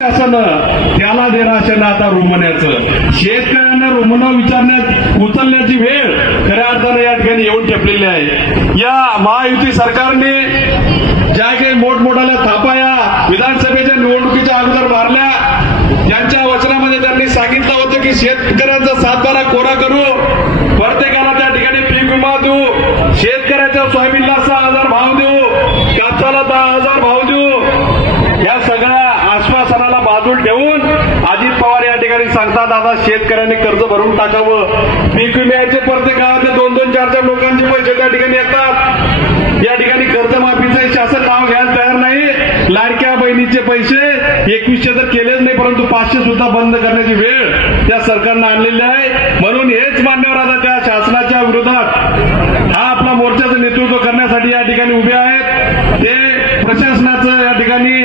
त्याला देणं आता रुमण्याचं शेतकऱ्यांना रुमणं विचारण्यात उचलण्याची वेळ खऱ्या अर्थानं या ठिकाणी येऊन ठेपलेली आहे। या महायुती सरकारने ज्या काही मोठमोठ्या थापा या विधानसभेच्या निवडणुकीच्या अगोदर मारल्या, त्यांच्या वचनामध्ये त्यांनी सांगितलं होतं की शेतकऱ्यांचा 7/12 कोरा करू, प्रत्येकाला त्या ठिकाणी पीक विमा देऊ, शेतकऱ्याच्या सोयाबीनला 6,000 भाव देऊ, कापसाला 10,000 भाव देऊ। या सगळ्या आश्वासनाला बाजूला ठेवून अजित पवार या ठिकाणी सांगतात आता शेतकऱ्यांनी कर्ज भरून टाकावं। पीक विम्याचे प्रत्येक गावातले 2-2, 4-4 लोकांचे पैसे त्या ठिकाणी येतात। या ठिकाणी कर्जमाफीचे शासन नाव घ्यायला तयार नाही। लाडक्या बहिणीचे पैसे 2100 तर केलेच नाही, परंतु 500 सुद्धा बंद करण्याची वेळ त्या सरकारनं आणलेली आहे। म्हणून हेच मान्यवर आता त्या शासनाच्या विरोधात हा आपला मोर्चाचं नेतृत्व करण्यासाठी या ठिकाणी उभे आहेत। ते प्रशासनाचं या ठिकाणी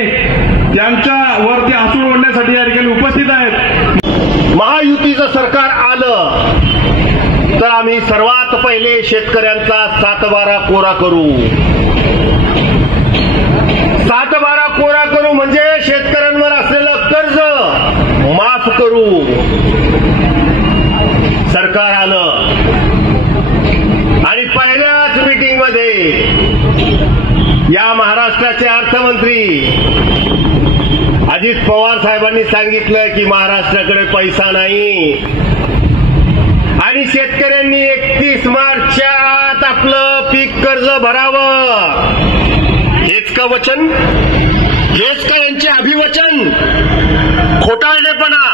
त्यांच्या वरती आसूड ओढण्यासाठी या ठिकाणी उपस्थित आहेत। महायुतीचं सरकार आलं तर आम्ही सर्वात पहिले शेतकऱ्यांचा 7/12 कोरा करू। 7/12 कोरा करू म्हणजे शेतकऱ्यांवर असलेलं कर्ज माफ करू। सरकार आलं आणि पहिल्याच मीटिंगमध्ये या महाराष्ट्राचे अर्थमंत्री अजित पवार साहेबांनी सांगितलं की महाराष्ट्राकडे पैसा नाही आणि शेतकऱ्यांनी 31 मार्चच्या आत आपलं पीक कर्ज भरावं। हेच का वचन? हेच का यांचे अभिवचन? खोटारडेपणा,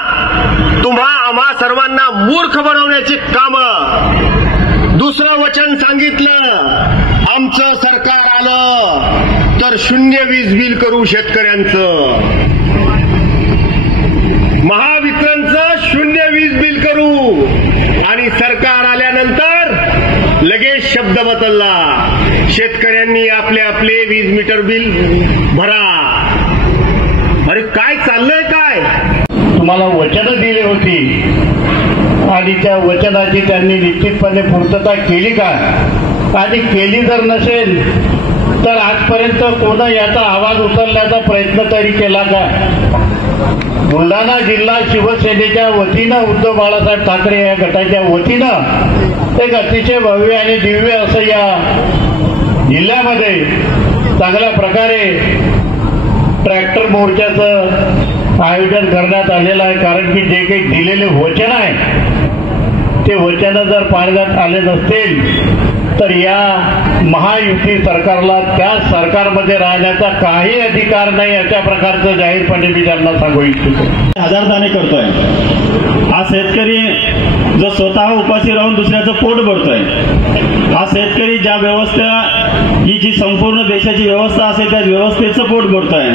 तुम्हा आम्हा सर्वांना मूर्ख बनवण्याची कामं। दुसरं वचन सांगितलं, आमचं सरकार आलं तर 0 वीज बिल करू शेतकऱ्यांचं, महावितरणचं 0 वीज बिल करू। आणि सरकार आल्यानंतर लगेच शब्द बदलला, शेतकऱ्यांनी आपले आपले वीज मीटर बिल भरा। अरे काय चाललंय काय? तुम्हाला वचनं दिली होती आणि त्या वचनाची त्यांनी निश्चितपणे पूर्तता केली का? आणि केली जर नसेल तर आजपर्यंत कोण याचा आवाज उचलण्याचा प्रयत्न तरी केला का? बुलढाणा जिल्हा शिवसेनेच्या वतीनं उद्धव बाळासाहेब ठाकरे या गटाच्या वतीनं एक अतिशय भव्य आणि दिव्य असं या जिल्ह्यामध्ये चांगल्या प्रकारे ट्रॅक्टर मोर्चाचं आयोजन करण्यात आलेलं आहे। कारण की जे काही दिलेले वचन आहे ते वचन जर पाळण्यात आले नसतील तर या महायुती सरकारला त्या सरकारमध्ये राहण्याचा काही अधिकार नाही, अशा प्रकारचं जाहीरपणे मी त्यांना सांगू इच्छितो। हजारदाने करतोय हा शेतकरी, जो स्वतः उपाशी राहून दुसऱ्याचं पोट भरतोय। हा शेतकरी ज्या व्यवस्था, ही जी संपूर्ण देशाची व्यवस्था असेल त्या व्यवस्थेचं पोट भरतोय,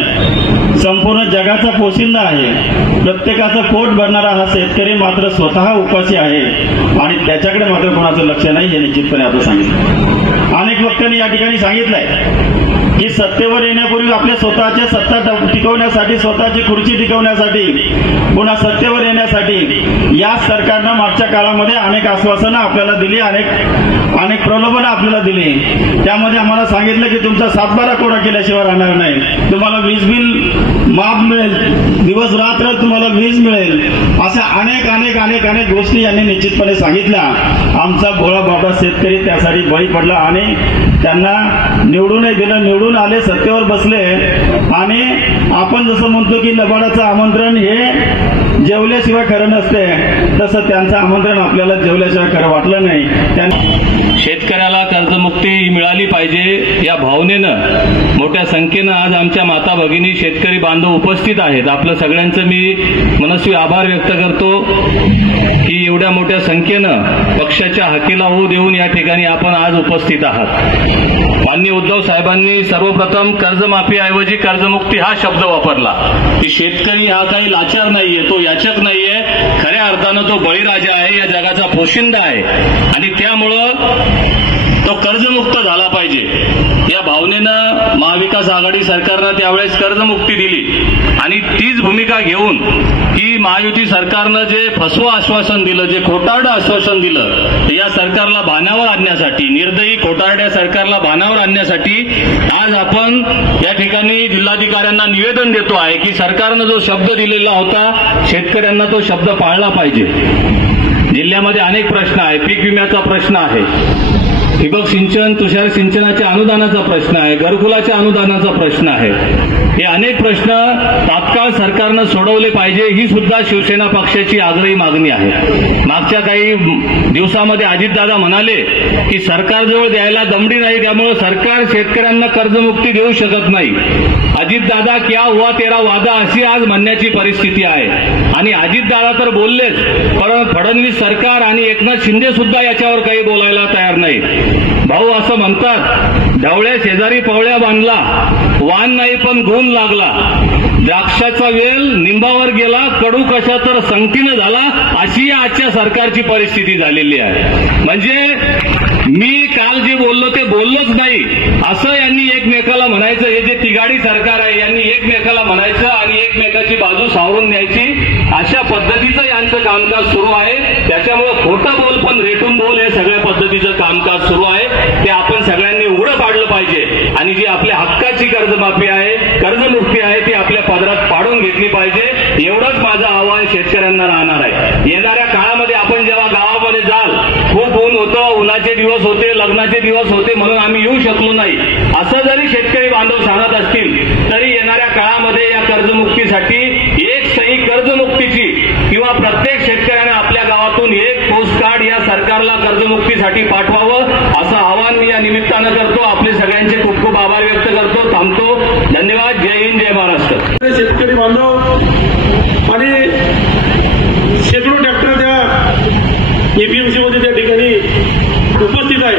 संपूर्ण जगाचा पोशिंदा आहे। प्रत्येकाचं पोट भरणारा हा शेतकरी मात्र स्वतः उपाशी आहे आणि त्याच्याकडे मात्र कोणाचं लक्ष नाही, हे निश्चितपणे आपण सांगितलं। अनेक वक्त्यांनी या ठिकाणी सांगितलंय की सत्तेवर येण्यापूर्वी आपल्या स्वतःच्या सत्ता टिकवण्यासाठी, स्वतःची खुर्ची टिकवण्यासाठी, पुन्हा सत्तेवर येण्यासाठी या सरकारनं मागच्या काळामध्ये अनेक आश्वासनं आपल्याला दिली, अनेक प्रलोभनं आपल्याला दिली। त्यामध्ये आम्हाला सांगितलं की तुमचा 7/12 कोरा केल्याशिवाय राहणार नाही, तुम्हाला वीज बिल माफ मिळेल, दिवस रात्र तुम्हाला वीज मिळेल, अशा अनेक गोष्टी यांनी निश्चितपणे सांगितल्या। आमचा भोळा बाबा शेतकरी त्यासाठी बळी पडला आणि त्यांना निवडूनही दिलं, निवडून आले, सत्तेवर बसले आणि आपण जसं म्हणतो की लबाडाचं आमंत्रण हे जेवल्याशिवाय खरं नसते, तसं त्यांचं आमंत्रण आपल्याला जेवल्याशिवाय खरं वाटलं नाही। शेतकऱ्याला कर्जमुक्ती मिळाली पाहिजे या भावनेनं मोठ्या संख्येनं आज आमच्या माता भगिनी शेतकरी बांधव उपस्थित आहेत। आपलं सगळ्यांचं मी मनस्वी आभार व्यक्त करतो की एवढ्या मोठ्या संख्येनं पक्षाच्या हाकेला होऊ देऊन या ठिकाणी आपण आज उपस्थित आहात। माननीय उद्धव साहेबांनी सर्वप्रथम कर्जमाफीऐवजी कर्जमुक्ती हा शब्द वापरला की शेतकरी हा काही लाचार नाहीये, तो याचक नाहीये, खऱ्या अर्थानं तो बळीराजा आहे, या जगाचा पोशिंदा आहे आणि त्यामुळं तो कर्जमुक्त झाला पाहिजे या भावनेनं महाविकास आघाडी सरकारनं त्यावेळेस कर्जमुक्ती दिली आणि तीच भूमिका घेऊन की महायुती सरकारनं जे फसवं आश्वासन दिलं, जे खोटारडं आश्वासन दिलं, या सरकारला भानावर आणण्यासाठी, निर्दयी खोटारड्या सरकारला भानावर आणण्यासाठी आज आपण या ठिकाणी जिल्हाधिकाऱ्यांना निवेदन देतो आहे की सरकारनं जो शब्द दिलेला होता शेतकऱ्यांना तो शब्द पाळला पाहिजे. जिल्ह्यामध्ये अनेक प्रश्न आहे. पीक विम्याचा प्रश्न आहे, ठिबक सिंचन, तुषार सिंचनाच्या अनुदानाचा प्रश्न आहे, घरकुलाच्या अनुदानाचा प्रश्न आहे. हे अनेक प्रश्न तात्काळ सरकारनं सोडवले पाहिजे, ही सुद्धा शिवसेना पक्षाची आग्रही मागणी आहे. मागच्या काही दिवसामध्ये अजितदादा म्हणाले की सरकारजवळ द्यायला दमडी नाही, त्यामुळे सरकार शेतकऱ्यांना कर्जमुक्ती देऊ शकत नाही. अजितदादा क्या हुआ तेरा वादा, अशी आज म्हणण्याची परिस्थिती आहे. आणि अजितदादा तर बोललेच, पण फडणवीस सरकार आणि एकनाथ शिंदे सुद्धा याच्यावर काही बोलायला तयार नाही. भाऊ असं म्हणतात, ढवळ्या शेजारी पवळ्या बांधला, वान नाही पण गुण लागला, द्राक्षाचा वेल निंबावर गेला, कडू कशा तर संगतीनं झाला, अशी आजच्या सरकारची परिस्थिती झालेली आहे. म्हणजे मी काल जे बोललो ते बोललोच नाही असं यांनी एकमेकाला म्हणायचं. हे जे तिघाडी सरकार आहे यांनी एकमेकाला म्हणायचं आणि एकमेकाची बाजू सावरून न्यायची, अशा पद्धतीचं यांचं कामकाज सुरू आहे. त्याच्यामुळे खोटं बोल पण रेटून बोल हे सगळ्या पद्धतीचं कामकाज सुरू आहे. ते आपण सगळ्यांनी उघडं पाडलं पाहिजे आणि जी आपल्या हक्काची कर्जमाफी आहे, कर्जमुक्ती आहे, ती आपल्या पदरात पाडून घेतली पाहिजे. एवढंच माझं आव्हान शेतकऱ्यांना राहणार आहे. येणाऱ्या काळामध्ये आपण जेव्हा गावामध्ये जाल, खूप ऊन होतं, उन्हाचे दिवस होते, लग्नाचे दिवस होते, म्हणून आम्ही येऊ शकलो नाही असं जरी शेतकरी बांधव सांगत असतील तरी येणाऱ्या काळामध्ये या कर्जमुक्तीसाठी एक सही कर्जमुक्तीची किंवा प्रत्येक शेतकऱ्याने आपल्या गावातून एक पोस्टकार्ड या सरकारला कर्जमुक्तीसाठी पाठवावं असं आवाहन मी या निमित्तानं करतो. आपले सगळ्यांचे खूप खूप आभार व्यक्त करतो. थांबतो. धन्यवाद. जय हिंद, जय महाराष्ट्र. शेतकरी बांधव आणि शेकडो ट्रॅक्टर त्या एपीएमसीमध्ये त्या ठिकाणी उपस्थित आहे.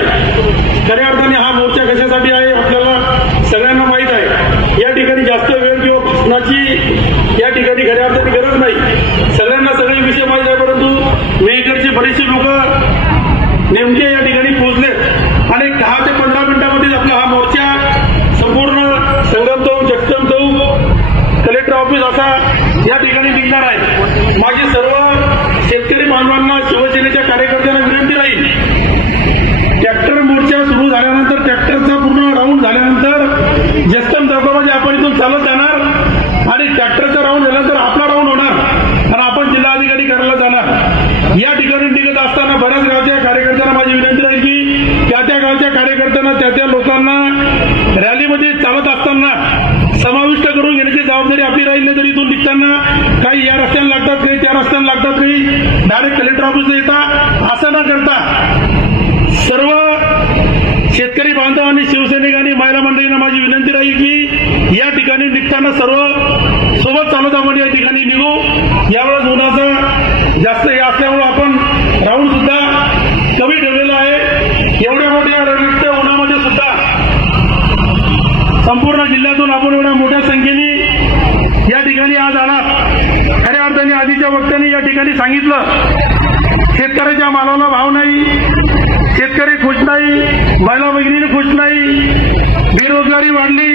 खऱ्या अर्थाने हा मोर्चा कशासाठी आहे आपल्याला सगळ्यांना माहीत आहे. या ठिकाणी जास्त वेळ किंवा भाषणाची या ठिकाणी खऱ्या अर्थाने गरज नाही. सगळ्यांना सगळे विषय माहीत आहे, परंतु वेळेकडचे बरेचसे लोक नेमके या ठिकाणी पोहोचले आणि 10 ते 15 मिनिटांमध्ये आपला हा मोर्चा संपूर्ण संगम चौक, जगदम चौक, कलेक्टर ऑफिस असा या ठिकाणी निघणार आहे. माझी सर्व शेतकरी बांधवांना, शिवसेनेच्या कार्यकर्त्यांना विनंती राहील, ट्रॅक्टर मोर्चा सुरू झाल्यानंतर, ट्रॅक्टरचा पूर्ण राऊंड झाल्यानंतर जगदम चौकामध्ये आपण इथून चालत जाणार आणि ट्रॅक्टरचा राऊंड झाल्यानंतर आपला राऊंड होणार आणि आपण जिल्हाधिकारी कार्यालयात जाणार. या ठिकाणी निघत असताना बऱ्याच गावच्या कार्यकर्त्यांना माझी विनंती राहील की त्या गावच्या कार्यकर्त्यांना, त्या लोकांना रॅलीमध्ये चालत असताना समाविष्ट करून घेण्याची जबाबदारी आपली राहील. नाही तर इथून निघताना काही या रस्त्याने लागतात, काही त्या रस्त्याने लागतात, काही डायरेक्ट कलेक्टर ऑफिसला येतात. असं न करता सर्व शेतकरी बांधव आणि शिवसैनिक आणि महिला मंडळींना माझी विनंती राहील की या ठिकाणी निघताना सर्व सोबत चालत आपण या ठिकाणी निघू. यावेळेस उन्हाचं जास्त हे असल्यामुळे आपण राऊंड सुद्धा कमी ठेवलेला आहे. एवढ्या मोठ्या रिक्त उन्हामध्ये सुद्धा संपूर्ण जिल्ह्यातून आपण एवढ्या मोठ्या संख्येने या ठिकाणी आज आलात. खऱ्या अर्थाने आधीच्या वक्त्यांनी या ठिकाणी सांगितलं, शेतकऱ्याच्या मालाला भाव नाही, शेतकरी खुश नाही, महिला भगिनी खुश नाही, बेरोजगारी वाढली,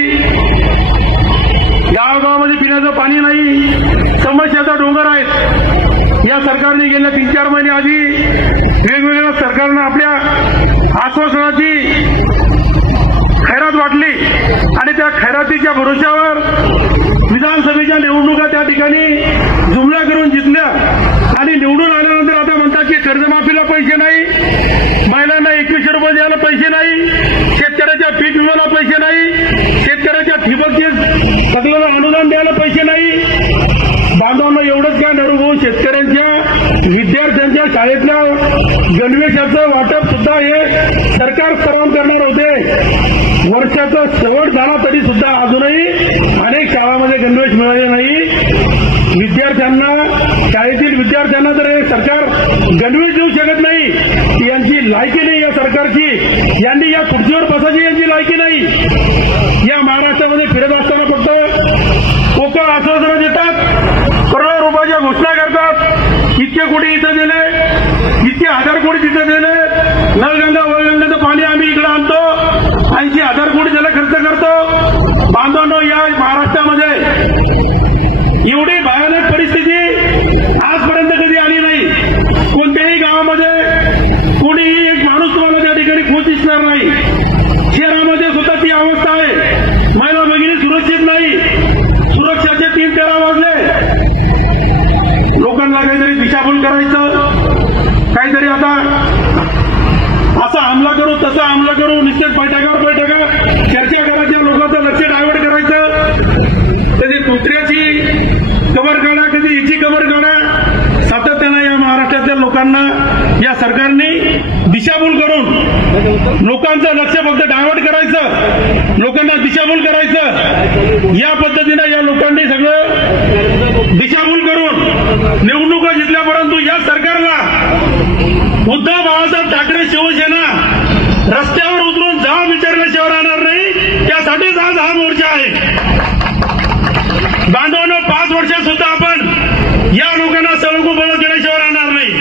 गावागावामध्ये पिण्याचं पाणी नाही, समस्याचा डोंगर आहेत. या सरकारने गेल्या 3-4 महिने आधी वेगवेगळ्या सरकारनं आपल्या आश्वासनाची खैरात वाटली आणि त्या खैरातीच्या भरोश्यावर विधानसभेच्या निवडणुका त्या ठिकाणी जुमला करून जिंकल्या आणि निवडून आल्यानंतर आता म्हणतात की कर्जमाफीला पैसे नाही, महिलांना 2100 रुपये द्यायला पैसे नाही, शेतकऱ्याच्या पीक विम्याला पैसे नाही, शेतकऱ्याच्या ठिबकचे सगळ्याला अनुदान द्यायला पैसे नाही. बांधवांना एवढंच काय नरू, शेतकऱ्यांच्या विद्यार्थ्यांच्या शाळेतल्या गणवेशाचं वाटप सुद्धा हे सरकार स्तरावर करणार होते. वर्षाचा शेवट झाला तरी सुद्धा अजूनही अनेक शाळांमध्ये गणवेश मिळाले नाही. विद्यार्थ्यांना, शाळेतील विद्यार्थ्यांना जर हे सरकार गणवेश देऊ शकत नाही, यांची लायकी नाही या सरकारची. यांनी या खुर्चीवर बसायची यांची लायकी नाही. या महाराष्ट्रामध्ये फिरत असताना फक्त पोकळ आश्वासनं देतात, करोडो रुपयाच्या घोषणा करतात. इतके कोटी इथं दिले, इतके 1000 कोटी तिथं दिले, नळगंगा वळगंगाचं पाणी आम्ही इकडे आणतो, 80,000 कोटी त्याला खर्च करतो. बांधवांनो, या महाराष्ट्रामध्ये एवढी भयानक परिस्थिती शेतकऱ्यांना या सरकारने दिशाभूल करून लोकांचं लक्ष फक्त डायव्हर्ट करायचं, लोकांना दिशाभूल करायचं, या पद्धतीने या लोकांनी सगळं दिशाभूल करून निवडणुका जिंकल्या. परंतु या सरकारला उद्धव बाळासाहेब ठाकरे शिवसेना रस्त्यावर उतरून जाब विचारल्याशिवाय राहणार नाही. त्यासाठीच आज हा मोर्चा आहे. बांधवांनो, 5 वर्षात सुद्धा आपण या लोकांना सळगूबळ केल्याशिवाय राहणार नाही.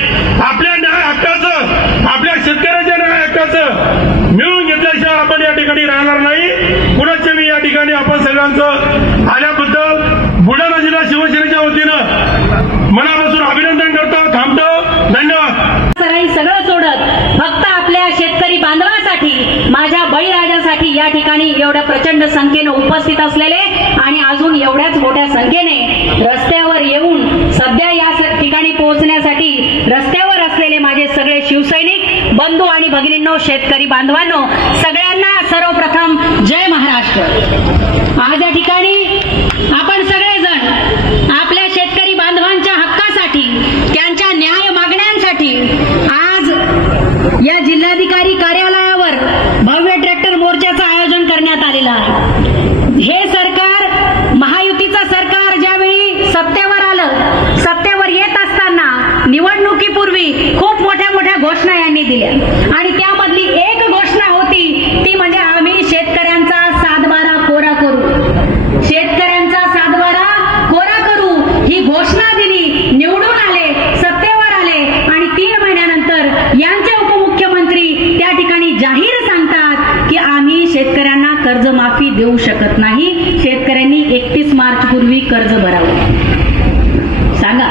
आपल्या न्याय हक्काचं, आपल्या शेतकऱ्याच्या न्याय हक्काचं मिळून घेतल्याशिवाय आपण या ठिकाणी राहणार नाही. पुनश्च मी या ठिकाणी आपण सगळ्यांचं आल्याबद्दल बुलढाणा जिल्हा शिवसेनेच्या वतीनं मनापासून अभिनंदन करतो. थांबतो. धन्यवाद. सगळं सोडत फक्त आपल्या शेतकरी बांधवांसाठी, माझ्या बळीराजासाठी या ठिकाणी एवढ्या प्रचंड संख्येनं उपस्थित असलेले आणि अजून एवढ्याच मोठ्या संख्येने रस्त्यावर येऊन सध्या या ठिकाणी पोहोचण्यासाठी रस्त्यावर असलेले माझे सगळे शिवसैनिक बंधू आणि भगिनींनो, शेतकरी बांधवांनो, सगळ्यांना सर्वप्रथम जय महाराष्ट्र. आज या ठिकाणी आपण सगळेजण आपल्या शेतकरी बांधवांच्या हक्कासाठी, त्यांच्या न्याय मागण्यांसाठी आज या जिल्हाधिकारी कार्यालयावर भव्य ट्रॅक्टर मोर्चाचं आयोजन करण्यात आलेलं आहे. हे सरकार, महायुतीचं सरकार ज्यावेळी सत्तेवर आलं, सत्तेवर येत असताना निवडणुकीपूर्वी खूप मोठ्या मोठ्या घोषणा यांनी दिल्या आणि त्यामधली एक घोषणा होती ती म्हणजे आम्ही शेतकऱ्यांचा 7/12 कोरा करू, शेतकऱ्यांचा 7/12 कोरा करू ही घोषणा दिली. निवडून आले, सत्तेवर आले आणि 3 महिन्यानंतर यांचे उपमुख्यमंत्री त्या ठिकाणी जाहीर सांगतात की आम्ही शेतकऱ्यांना कर्जमाफी देऊ शकत नाही, शेतकऱ्यांनी 31 मार्च पूर्वी कर्ज भरावं. सांगा,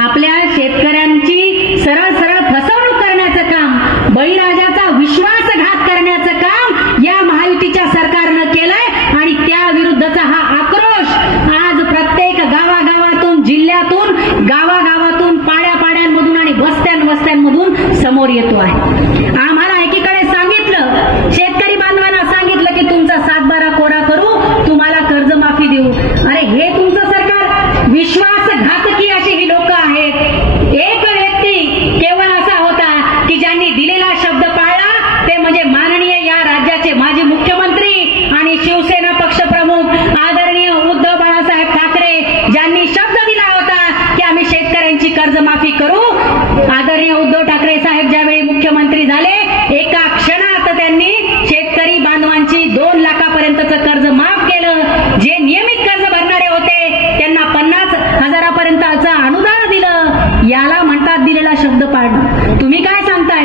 आपल्या शेतकऱ्यांची सरळ सरळ फसवणूक करण्याचं काम, बळीराजाचा विश्वासघात करण्याचं काम या महायुतीच्या सरकारनं केलंय आणि त्या विरुद्धचा हा आक्रोश आज प्रत्येक गावागावातून, जिल्ह्यातून, गावागावातून, पाड्यापाड्यांमधून आणि वस्त्यांमधून समोर येतो आहे. आम्हाला एकीकडे सांगितलं, शेतकरी बांधवांना सांगितलं की तुमचा 7/12 कोरा करू, तुम्हाला कर्जमाफी देऊ. अरे हे तुमचं सरकार विश्वासघातकी अशी ही लोक आहेत. एक व्यक्ती केवळ असा होता की ज्यांनी दिलेला शब्द पाळला, ते म्हणजे माननीय या राज्याचे माजी मुख्यमंत्री आणि शिवसेना पक्षप्रमुख आदरणीय उद्धव बाळासाहेब ठाकरे, ज्यांनी शब्द दिला होता की आम्ही शेतकऱ्यांची कर्जमाफी करू. आदरणीय उद्धव ठाकरे साहेब ज्यावेळी मुख्यमंत्री झाले, एका क्षणात त्यांनी शेतकरी बांधवांची 2 लाखापर्यंतचं कर्ज माफ केलं. जे नियमित कर्ज भरणारे होते त्यांना 50,000पर्यंतचं अनुदान दिलं. याला म्हणतात दिलेला शब्द पाळणं. तुम्ही काय सांगताय?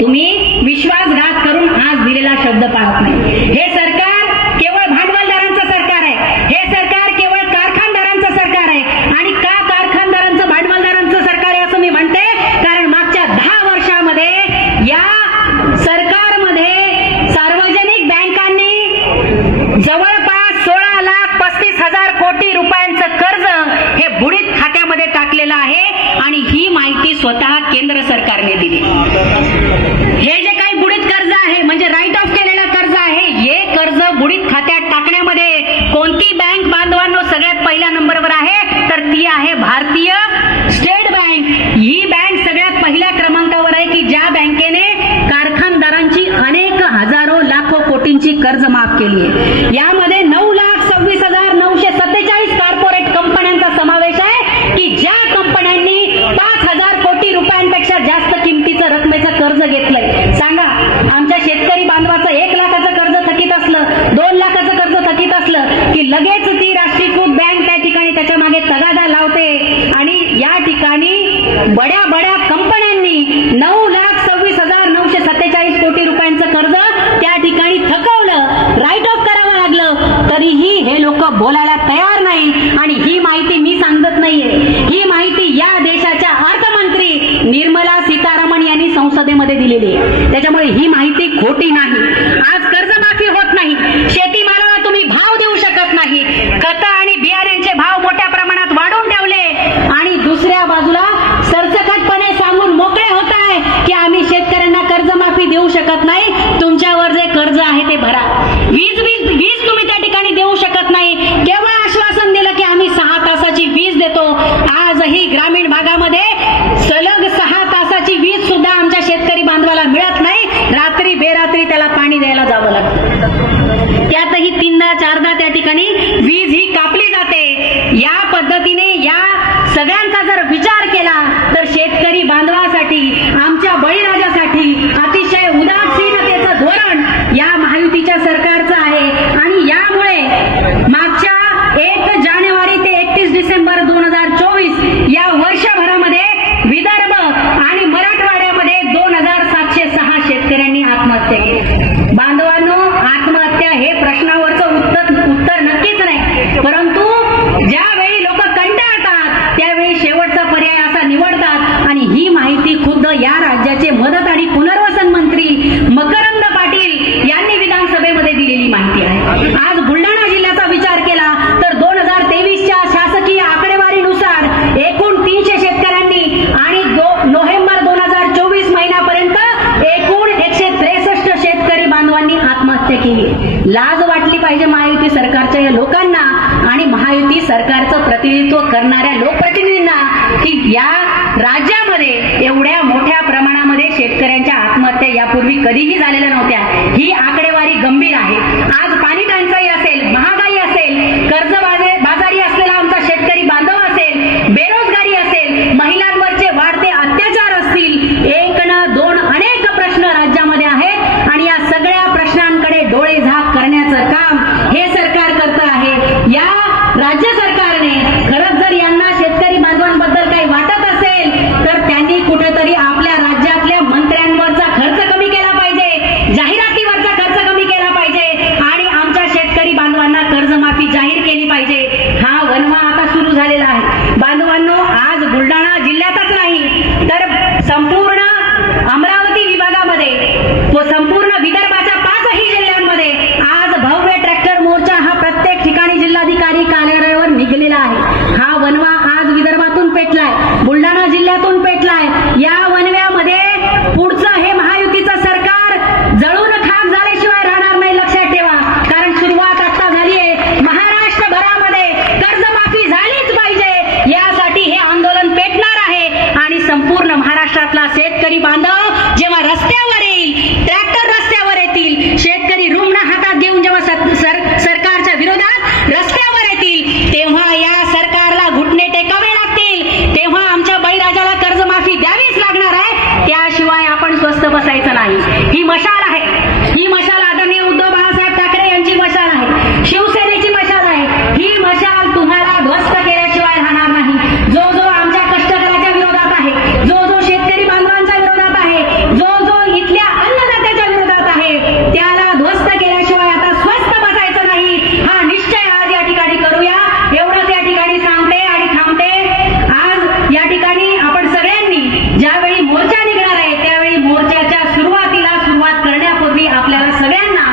तुम्ही विश्वासघात करून आज दिलेला शब्द पाळत नाही. हे सरकार केवळ भांडवलदारांचं सरकार आहे. हे सरकार केवळ कारखानदारांचं सरकार आहे. आणि का कारखानदारांचं, भांडवलदारांचं सरकार आहे असं मी म्हणते? कारण मागच्या 10 वर्षामध्ये या सरकारमध्ये सार्वजनिक बँकांनी जवळपास 16,35,000 कोटी रुपयांचं कर्ज हे बुडीत खात्यामध्ये टाकलेलं आहे आणि ही माहिती स्वतः केंद्र सरकारने दिली. हे जे काही बुडीत कर्ज आहे म्हणजे राईट ऑफ केलेलं कर्ज आहे, हे कर्ज बुडीत खात्यात टाकण्यामध्ये कोणती बँक बांधवांनो सगळ्यात पहिल्या नंबरवर आहे? तर ती आहे भारतीय स्टेट बँक. ही बँक सगळ्यात पहिल्या क्रमांकावर आहे की ज्या बँकेने कारखानदारांची अनेक हजारो लाखो कोटींची कर्ज माफ केली आहे. यामध्ये 9,26,947 कॉर्पोरेट कंपन्यांचा समावेश आहे की ज्या कंपन्यांनी 5,000 कोटी रुपयांपेक्षा जास्त किमतीचं रकमेचं कर्ज घेतलंय. सांगा, आमच्या शेतकरी बांधवाचं 1 लाखाचं कर्ज थकीत असलं, 2 लाखाचं कर्ज थकीत असलं की लगेच ती राष्ट्रीयकृत बँक त्या ठिकाणी त्याच्या मागे तगादा लावते आणि या ठिकाणी बड्या बड्या कंपन्यांनी 9,26,947 कोटी रुपयांचं कर्ज त्या ठिकाणी थकवलं, राईट ऑफ करावं लागलं. तरीही हे लोक बोलायला तयार नाही आणि ही माहिती मी सांगत नाहीये. ही माहिती या देशाच्या अर्थमंत्री निर्मला सीतारामन यांनी संसदेमध्ये दिलेली आहे. त्याच्यामुळे ही माहिती खोटी नाही. आज कर्जमाफी होत नाही, शेतीमालाला तुम्ही भाव देऊ शकत नाही, खतं आणि बियाण्यांचे भाव मोठ्या प्रमाणात वाढवून ठेवले आणि दुसऱ्या बाजूला सरसकटपणे सांगून मोकळे होत आहे की आम्ही शेतकऱ्यांना कर्जमाफी देऊ शकत नाही, तुमच्यावर जे कर्ज आहे ते भरा. वीज तुम्ही त्या ठिकाणी देऊ शकत नाही, केवळ आश्वासन दिलं की आम्ही 6 तासाची वीज देतो. आजही ग्रामीण भागामध्ये सलग 6 पाहिजे महायुती सरकारच्या या लोकांना आणि महायुती सरकारचं प्रतिनिधित्व करणाऱ्या लोकप्रतिनिधींना की या राज्यामध्ये एवढ्या मोठ्या प्रमाणामध्ये शेतकऱ्यांच्या आत्महत्या यापूर्वी कधीही झालेल्या नव्हत्या. ही आकडेवारी गंभीर आहे. आज पाणी टंचाई असेल, महागाई असेल, कर्जबाजारी असलेला आमचा शेतकरी बांधव असेल, बेरोजगारी असेल, महिलांवरचे वाढते अत्याचार असतील, एक न दोन अनेक प्रश्न राज्यामध्ये आहेत आणि या सगळ्या प्रश्नांकडे डोळे झाक करण्याचं काम हे सरकार करतं आहे. या राज्य सरकारने खरंच जर यांना शेतकरी बांधवांबद्दल काही वाटत असेल तर त्यांनी कुठेतरी आपल्या राज्यातल्या मंत्र्यांवरचा खर्च कमी केला पाहिजे, जाहिरातीवरचा खर्च कमी केला पाहिजे आणि आमच्या शेतकरी बांधवांना कर्जमाफी जाहीर केली पाहिजे. हा वणवा आता सुरू झालेला आहे. बांधवांनो, आज बुलढाणा जिल्ह्यातच नाही तर संपूर्ण अमरावती विभागामध्ये व संपूर्ण विदर्भाच्या 5ही जिल्ह्यांमध्ये आज भव्य ट्रॅक्टर मोर्चा हा प्रत्येक ठिकाणी जिल्हाधिकारी कार्यालयावर निघालेला आहे. हा वणवा आज विदर्भातून पेटलाय, बुलढाणा जिल्ह्यातून पेटलाय. या वणव्यामध्ये पुढचं हे महायुतीचं सरकार जळून खाक झाल्याशिवाय राहणार नाही, लक्षात ठेवा. कारण सुरुवात आता झाली आहे. महाराष्ट्रभरामध्ये कर्जमाफी झालीच पाहिजे यासाठी हे आंदोलन पेटणार आहे आणि संपूर्ण महाराष्ट्रातला शेतकरी बांधव जेव्हा रस्त्यावर येईल, ट्रॅक्टर रस्त्यावर येतील, शेतकरी रुग्ण हातात घेऊन जेव्हा सरकारच्या विरोधात रस्त्यावर येतील तेव्हा या सरकारला घुटणे टेकावे लागतील. तेव्हा आमच्या बळीराजाला कर्जमाफी द्यावीच लागणार आहे. त्याशिवाय आपण स्वस्थ बसायचं नाही. ही मशाल आहे. ही मशाल आदरणीय उद्धव बाळासाहेब ठाकरे यांची मशाल आहे, शिवसेनेची मशाल आहे. ही मशाल तुम्हाला ध्वस्त केल्याशिवाय राहणार नाही. जो जो आमच्या कष्टकऱ्याच्या विरोधात आहे, जो जो शेतकरी बांधवांच्या विरोधात आहे, जो जो इथल्या अन्नदात्याच्या विरोधात आहे, त्याला ध्वस्त केल्याशिवाय आता स्वस्थ बसायचं नाही. हा निश्चय आज या ठिकाणी करूया. एवढंच या ठिकाणी सांगते आणि थांबते. आज या ठिकाणी आपण सगळ्यांनी ज्यावेळी मोर्चा निघणार आहे त्यावेळी मोर्चाच्या सुरुवात करण्यापूर्वी आपल्याला सगळ्यांना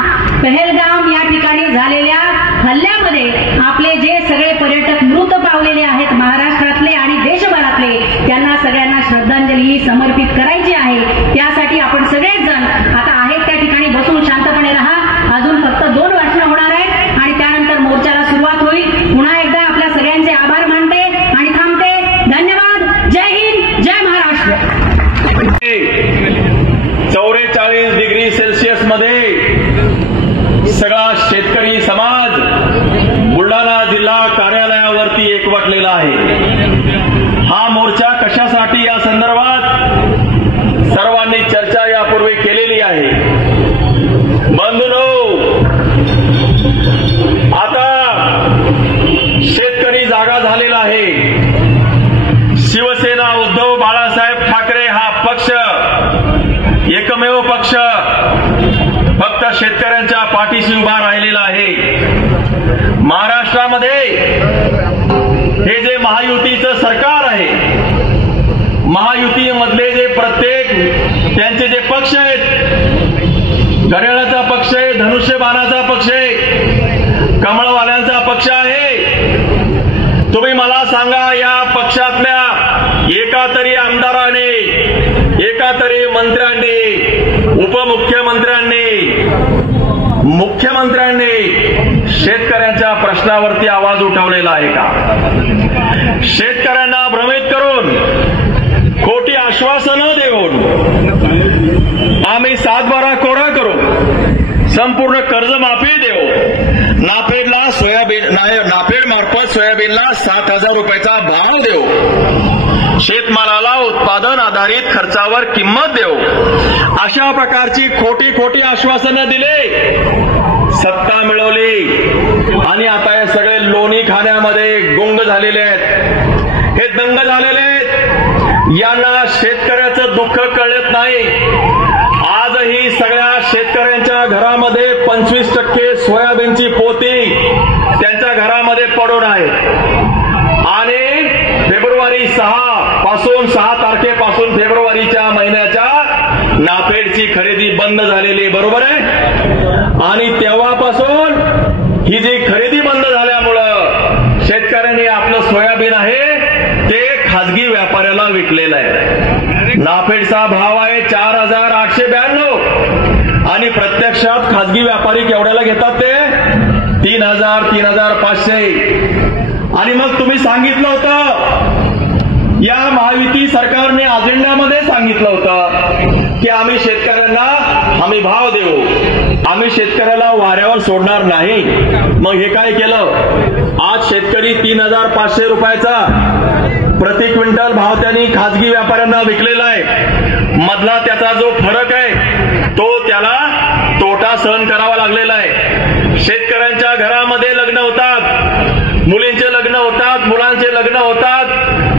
पहलगाम या ठिकाणी झालेल्या हल्ल्यामध्ये आपले जे सगळे पर्यटक मृत पावलेले आहेत महाराष्ट्रातले आणि देशभरातले, त्यांना सगळ्यांना श्रद्धांजली समर्पित करायची आहे. त्यासाठी आपण सगळेच जण आता आहेत त्या ठिकाणी बसून शांतपणे राहा. अजून फक्त 2 भाषणं होणार आहेत आणि त्यानंतर मोर्चाला सुरुवात होईल. पुन्हा एकदा आपल्या सगळ्यांचे आभार मानते आणि थांबते. धन्यवाद. जय हिंद, जय महाराष्ट्र. 44 डिग्री सेल्सिअस मध्ये सगळा शेतकरी समाज बुलढाणा जिल्हा कार्यालयावरती एकवटलेला आहे. हा मोर्चा कशासाठी या संदर्भात सर्वांनी चर्चा यापूर्वी केलेली आहे. बंधूंनो, आता शेतकरी जागा झालेला आहे. शिवसेना उद्धव बाळासाहेब ठाकरे हा पक्ष एकमेव पक्ष फक्त शेतकऱ्यांच्या पाठीशी उभा राहिलेला आहे. महाराष्ट्रामध्ये हे जे महायुतीचं सरकार आहे, महायुतीमधले जे प्रत्येक त्यांचे जे पक्ष आहेत, घड्याळाचा पक्ष आहे, धनुष्यबाणाचा पक्ष आहे, कमळवाल्यांचा पक्ष आहे. तुम्ही मला सांगा, या पक्षातल्या एका तरी आमदाराने, एका तरी मंत्र्यांनी, उपमुख्यमंत्र्यांनी, मुख्यमंत्र्यांनी शेतकऱ्यांच्या प्रश्नावरती आवाज उठवलेला आहे का? शेतकऱ्यांना भ्रमित करून, खोटी आश्वासनं देऊन आम्ही 7/12 कोरा करू, संपूर्ण कर्जमाफी देऊ, नाफेड मार्फत सोयाबीनला 7,000 रुपयाचा भाव देऊ, शेतमालाला उत्पादन आधारित खर्चावर किंमत देऊ, अशा प्रकारची खोटी आश्वासनं दिले, सत्ता मिळवली आणि आता हे सगळे लोणी खाण्यामध्ये गुंग झालेले आहेत, हे दंग झालेले आहेत. यांना शेतकऱ्याचं दुःख कळत नाही. आजही सगळ्या शेतकऱ्यांच्या घरामध्ये 25% सोयाबीनची पोती त्यांच्या घरामध्ये पडून आहे आणि फेब्रुवारी 6 तारखेपासून फेब्रुवारीच्या महिन्याच्या नाफेडची खरेदी बंद झालेली, बरोबर आहे. आणि तेव्हापासून ही जी खरेदी बंद झाल्यामुळं शेतकऱ्यांनी आपलं सोयाबीन आहे ते खाजगी व्यापाऱ्याला विकलेलं आहे. नाफेडचा भाव आहे 4,892 आणि प्रत्यक्षात खाजगी व्यापारी केवढ्याला घेतात ते 3,000, 3,500 आणि मग तुम्ही सांगितलं होतं, या महायुती सरकारने अजेंड्यामध्ये सांगितलं होतं की आम्ही शेतकऱ्यांना हमी भाव देऊ, आम्ही शेतकऱ्याला वाऱ्यावर सोडणार नाही. मग हे काय केलं? आज शेतकरी 3,500 रुपयाचा प्रति क्विंटल भाव त्यांनी खाजगी व्यापाऱ्यांना विकलेला आहे. मधला त्याचा जो फरक आहे तो त्याला तोटा सहन करावा लागलेला आहे. शेतकऱ्यांच्या घरामध्ये लग्न होतात, मुलींचे लग्न होतात, मुलांचे लग्न होतात,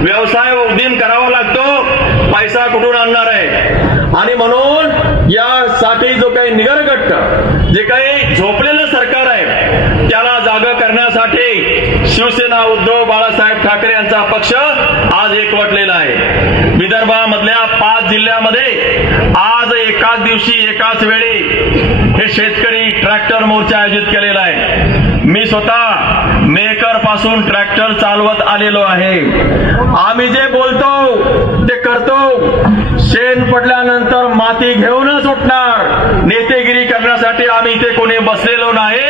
व्यवसाय उदीम करावा लागतो, पैसा कुठून आणणार आहे? आणि म्हणून यासाठी जो काही निगरगट्ट, जे काही झोपलेलं सरकार आहे त्याला जागा करण्यासाठी शिवसेना उद्धव बाळासाहेब ठाकरे यांचा पक्ष आज एकवटलेला आहे. विदर्भामधल्या 5 जिल्ह्यामध्ये आज एकाच दिवशी एकाच वेळी हे शेतकरी ट्रॅक्टर मोर्चा आयोजित केलेला आहे. मी स्वतः मेकर पासून ट्रॅक्टर चालवत आलेलो आहे. आम्ही जे बोलतो ते करतो. शेण पडल्यानंतर माती घेऊनच उठणार. नेतेगिरी करण्यासाठी आम्ही इथे कोणी बसलेलो नाही.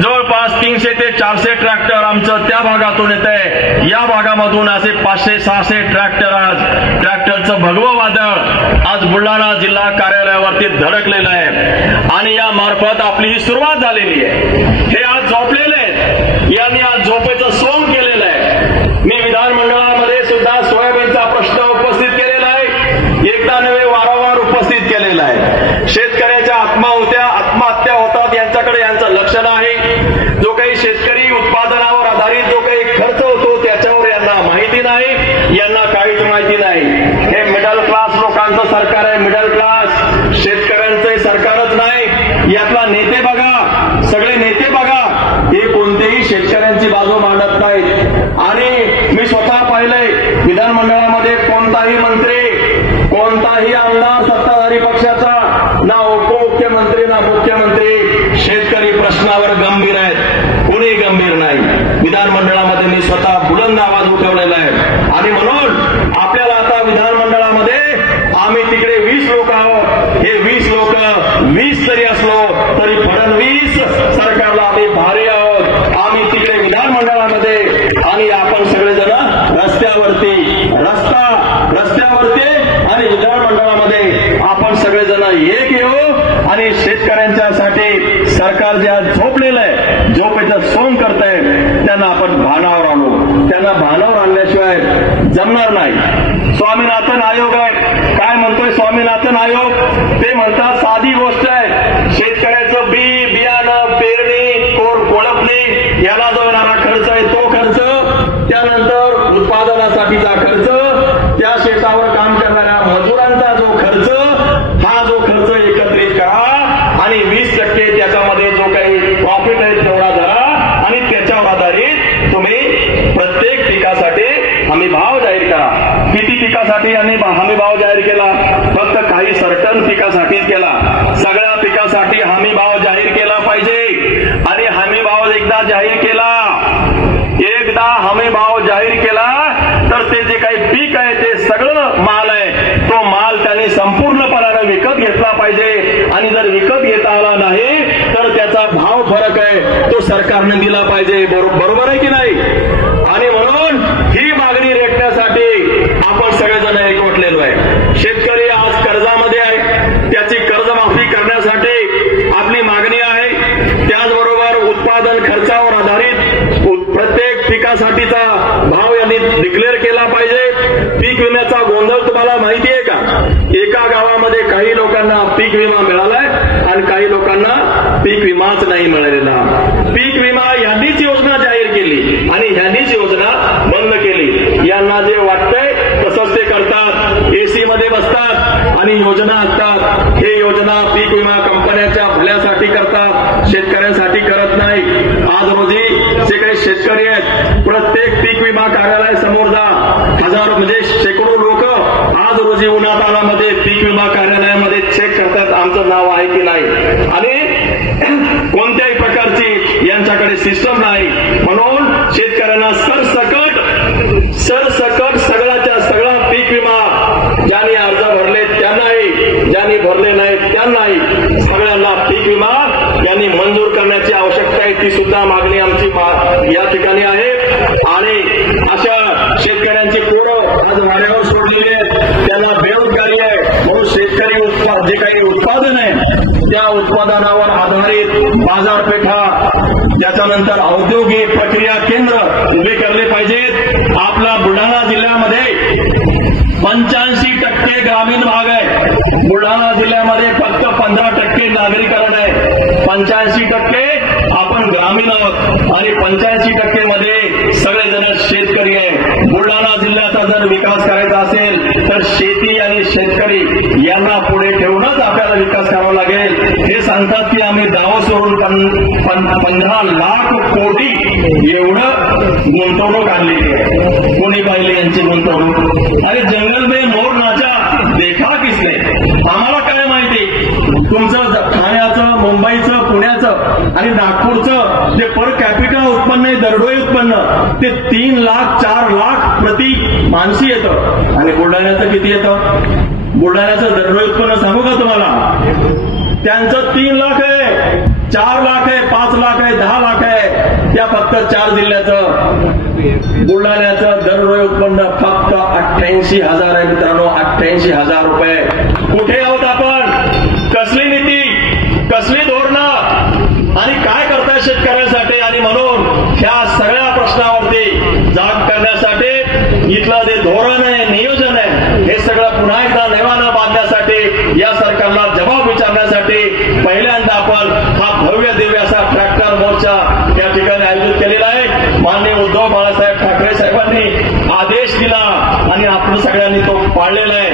जवळपास 300 ते 400 ट्रॅक्टर आमचं त्या भागातून येत आहे. या भागामधून असे 500-600 ट्रॅक्टर आज ट्रॅक्टरचं भगवं वादळ आज बुलढाणा जिल्हा कार्यालयावरती धडकलेलं आहे आणि या मार्फत आपली ही सुरुवात झालेली आहे. हे आज झोपलेले आहेत, यांनी आज झोपेचं सोंग केलेलं आहे. मी विधानमंडळामध्ये सुद्धा सोयाबीनचा प्रश्न उपस्थित केलेला आहे, एकदा नव्हे वारंवार उपस्थित केलेला आहे. शेतकऱ्याच्या आत्महत्या होतात, यांच्याकडे यांचं लक्ष नाही. जो काही शेतकरी उत्पादनावर आधारित जो काही खर्च होतो त्याच्यावर यांना माहिती नाही, यांना काहीच माहिती नाही. हे मिडल क्लास लोकांचं सरकार आहे, मिडल क्लास. शेतकऱ्यांचं सरकारच नाही. यातला नेते बघा, सगळे नेते बघा, हे कोणतेही शेतकऱ्यांची बाजू मांडत नाहीत. आणि मी स्वतः पाहिलंय विधानमंडळामध्ये कोणताही मंत्री, कोणताही आमदार सत्ताधारी पक्षाचा, ना उपमुख्यमंत्री ना मुख्यमंत्री शेतकरी प्रश्नावर गंभीर आहेत. कोणी गंभीर नाही. विधानमंडळामध्ये मी स्वतः बुलंद आवाज उठवलेला आहे आणि म्हणून आपल्याला आता विधानमंडळामध्ये आम्ही तिकडे 20 लोक आहोत. हे 20 लोक 20 जरी असलो तरी फडणवीस सरकारला आम्ही भारी आहोत. आम्ही तिकडे विधानमंडळामध्ये आणि आपण सगळेजण रस्त्यावरती आणि विधानमंडळामध्ये आपण सगळेजण एक येऊ आणि शेतकऱ्यांच्यासाठी सरकार जे आज झोपलेलं आहे, झोपेचं सोंग करत आहे, त्यांना आपण भानावर आणू. त्यांना भानावर आणल्याशिवाय जमणार नाही. स्वामीनाथन आयोग आहे, काय म्हणतोय स्वामीनाथन आयोग? ते म्हणतात साधी गोष्ट आहे, शेतकऱ्याचं बियाणं, पेरणी, कोळपणी याला जो येणारा खर्च आहे तो खर्च, त्यानंतर उत्पादनासाठीचा खर्च, त्या शेतावर काम करणाऱ्या मजुरांचा जो खर्च, हा जो खर्च एकत्रित करा आणि 20% त्याच्यामध्ये जो काही प्रॉफिट आहे तेवढा धरा आणि त्याच्यावर आधारित तुम्ही प्रत्येक पिकासाठी हमी भाव जाहीर करा. किती पिकासाठी हमी भाव जाहीर केला? फक्त काही सर्टन पिकासाठीच केला. सगळ्या पिकासाठी हमी भाव जाहीर केला पाहिजे. आणि हमी भाव एकदा जाहीर केला तर ते जे काही पीक आहे ते सगळं माल आहे, तो माल त्यांनी संपूर्णपणाने विकत घेतला पाहिजे. आणि जर विकत घेता आला नाही तर त्याचा भाव फरक आहे तो सरकारने दिला पाहिजे. बरोबर आहे की नाही? आणि म्हणून ही मागणी रेटण्यासाठी आपण सगळेजण एकवटलेलो आहे. शेतकरी आज कर्जामध्ये आहे, त्याची कर्जमाफी करण्यासाठी आपली मागणी आहे. त्याचबरोबर उत्पादन खर्चावर आधारित प्रत्येक पिकासाठीचा भाव यांनी डिक्लेअर केला पाहिजे. पीक विम्याचा गोंधळ तुम्हाला माहिती आहे का? एका गावामध्ये काही लोकांना पीक विमा मिळालाय आणि काही लोकांना पीक विमाच नाही मिळालेला. पीक विमा यांनीच योजना जाहीर केली आणि ह्यांनीच योजना बंद केली. यांना जे वाटतंय तसंच ते करतात. एसी मध्ये बसतात आणि योजना असतात. हे योजना पीक विमा कंपन्यांच्या भल्यासाठी करतात, शेतकऱ्यांसाठी करत नाही. आज रोजी जे काही शेतकरी आहेत, प्रत्येक पीक विमा कार्यालय समोर जा, हजारो म्हणजे शेकडो लोक आज रोजी उन्हातानामध्ये पीक विमा कार्यालयामध्ये चेक करतात आमचं नाव आहे की नाही. आणि कोणत्याही प्रकारची यांच्याकडे सिस्टम नाही. म्हणून शेतकऱ्यांना सरसकट सगळ्याच्या सगळा पीक विमा ज्यांनी अर्ज भरले त्यांनाही, ज्यांनी भरले नाहीत त्यांनाही सगळ्यांना पीक विमा यांनी मंजूर करण्याची आवश्यकता आहे. ती सुद्धा मागणी त्याच्यानंतर औद्योगिक प्रक्रिया केंद्र उभे केले पाहिजेत. आपला बुलढाणा जिल्ह्यामध्ये 85% ग्रामीण भाग आहे. बुलढाणा जिल्ह्यामध्ये फक्त 15% नागरीकरण आहे. 85% आपण ग्रामीण आहोत आणि 85% मध्ये सगळेजण शेतकरी आहे. बुलढाणा जिल्ह्याचा जर विकास करायचा असेल तर शेती आणि शेतकरी यांना पुढे ठेवूनच आपल्याला विकास करावा लागेल. हे सांगतात की आम्ही दावा सोडून 15 लाख कोटी एवढं गुंतवणूक आणलेली आहे. कोणी पाहिली यांची गुंतवणूक? अरे जंगल में मोर नाचा देखा किसने? आम्हाला काय माहिती तुमचं ठाण्याचं, मुंबईचं, पुण्याचं आणि नागपूरचं जे पर कॅपिटल उत्पन्न आहे, दरडोई उत्पन्न, ते 3 लाख 4 लाख प्रति माणसी येतं. आणि बुलढाण्याचं किती येतं? बुलढाण्याचं दरडोई उत्पन्न सांगू का तुम्हाला? त्यांचं 3 लाख आहे, 4 लाख आहे, 5 लाख आहे, 10 लाख आहे. त्या फक्त 4 जिल्ह्याचं. बुलढाण्याचं दरडोई उत्पन्न फक्त 88,000 आहे मित्रांनो, 88,000 रुपये. कुठे आहोत आपण? कसली नीती, कसली धोरणं आणि काय करताय शेतकऱ्यांसाठी? आणि म्हणून ह्या सगळ्या प्रश्नावरती जाग करण्यासाठी इथलं जे धोरण आहे, नियोजन आहे, हे सगळं पुन्हा एकदा नव्यानं बांधण्यासाठी, या सरकारला जबाब विचारण्यासाठी पहिल्यांदा आपण हा भव्य दिव्य असा ट्रॅक्टर मोर्चा या ठिकाणी आयोजित केलेला आहे. माननीय उद्धव बाळासाहेब ठाकरे साहेबांनी आदेश दिला आणि आपण सगळ्यांनी तो पाळलेला आहे.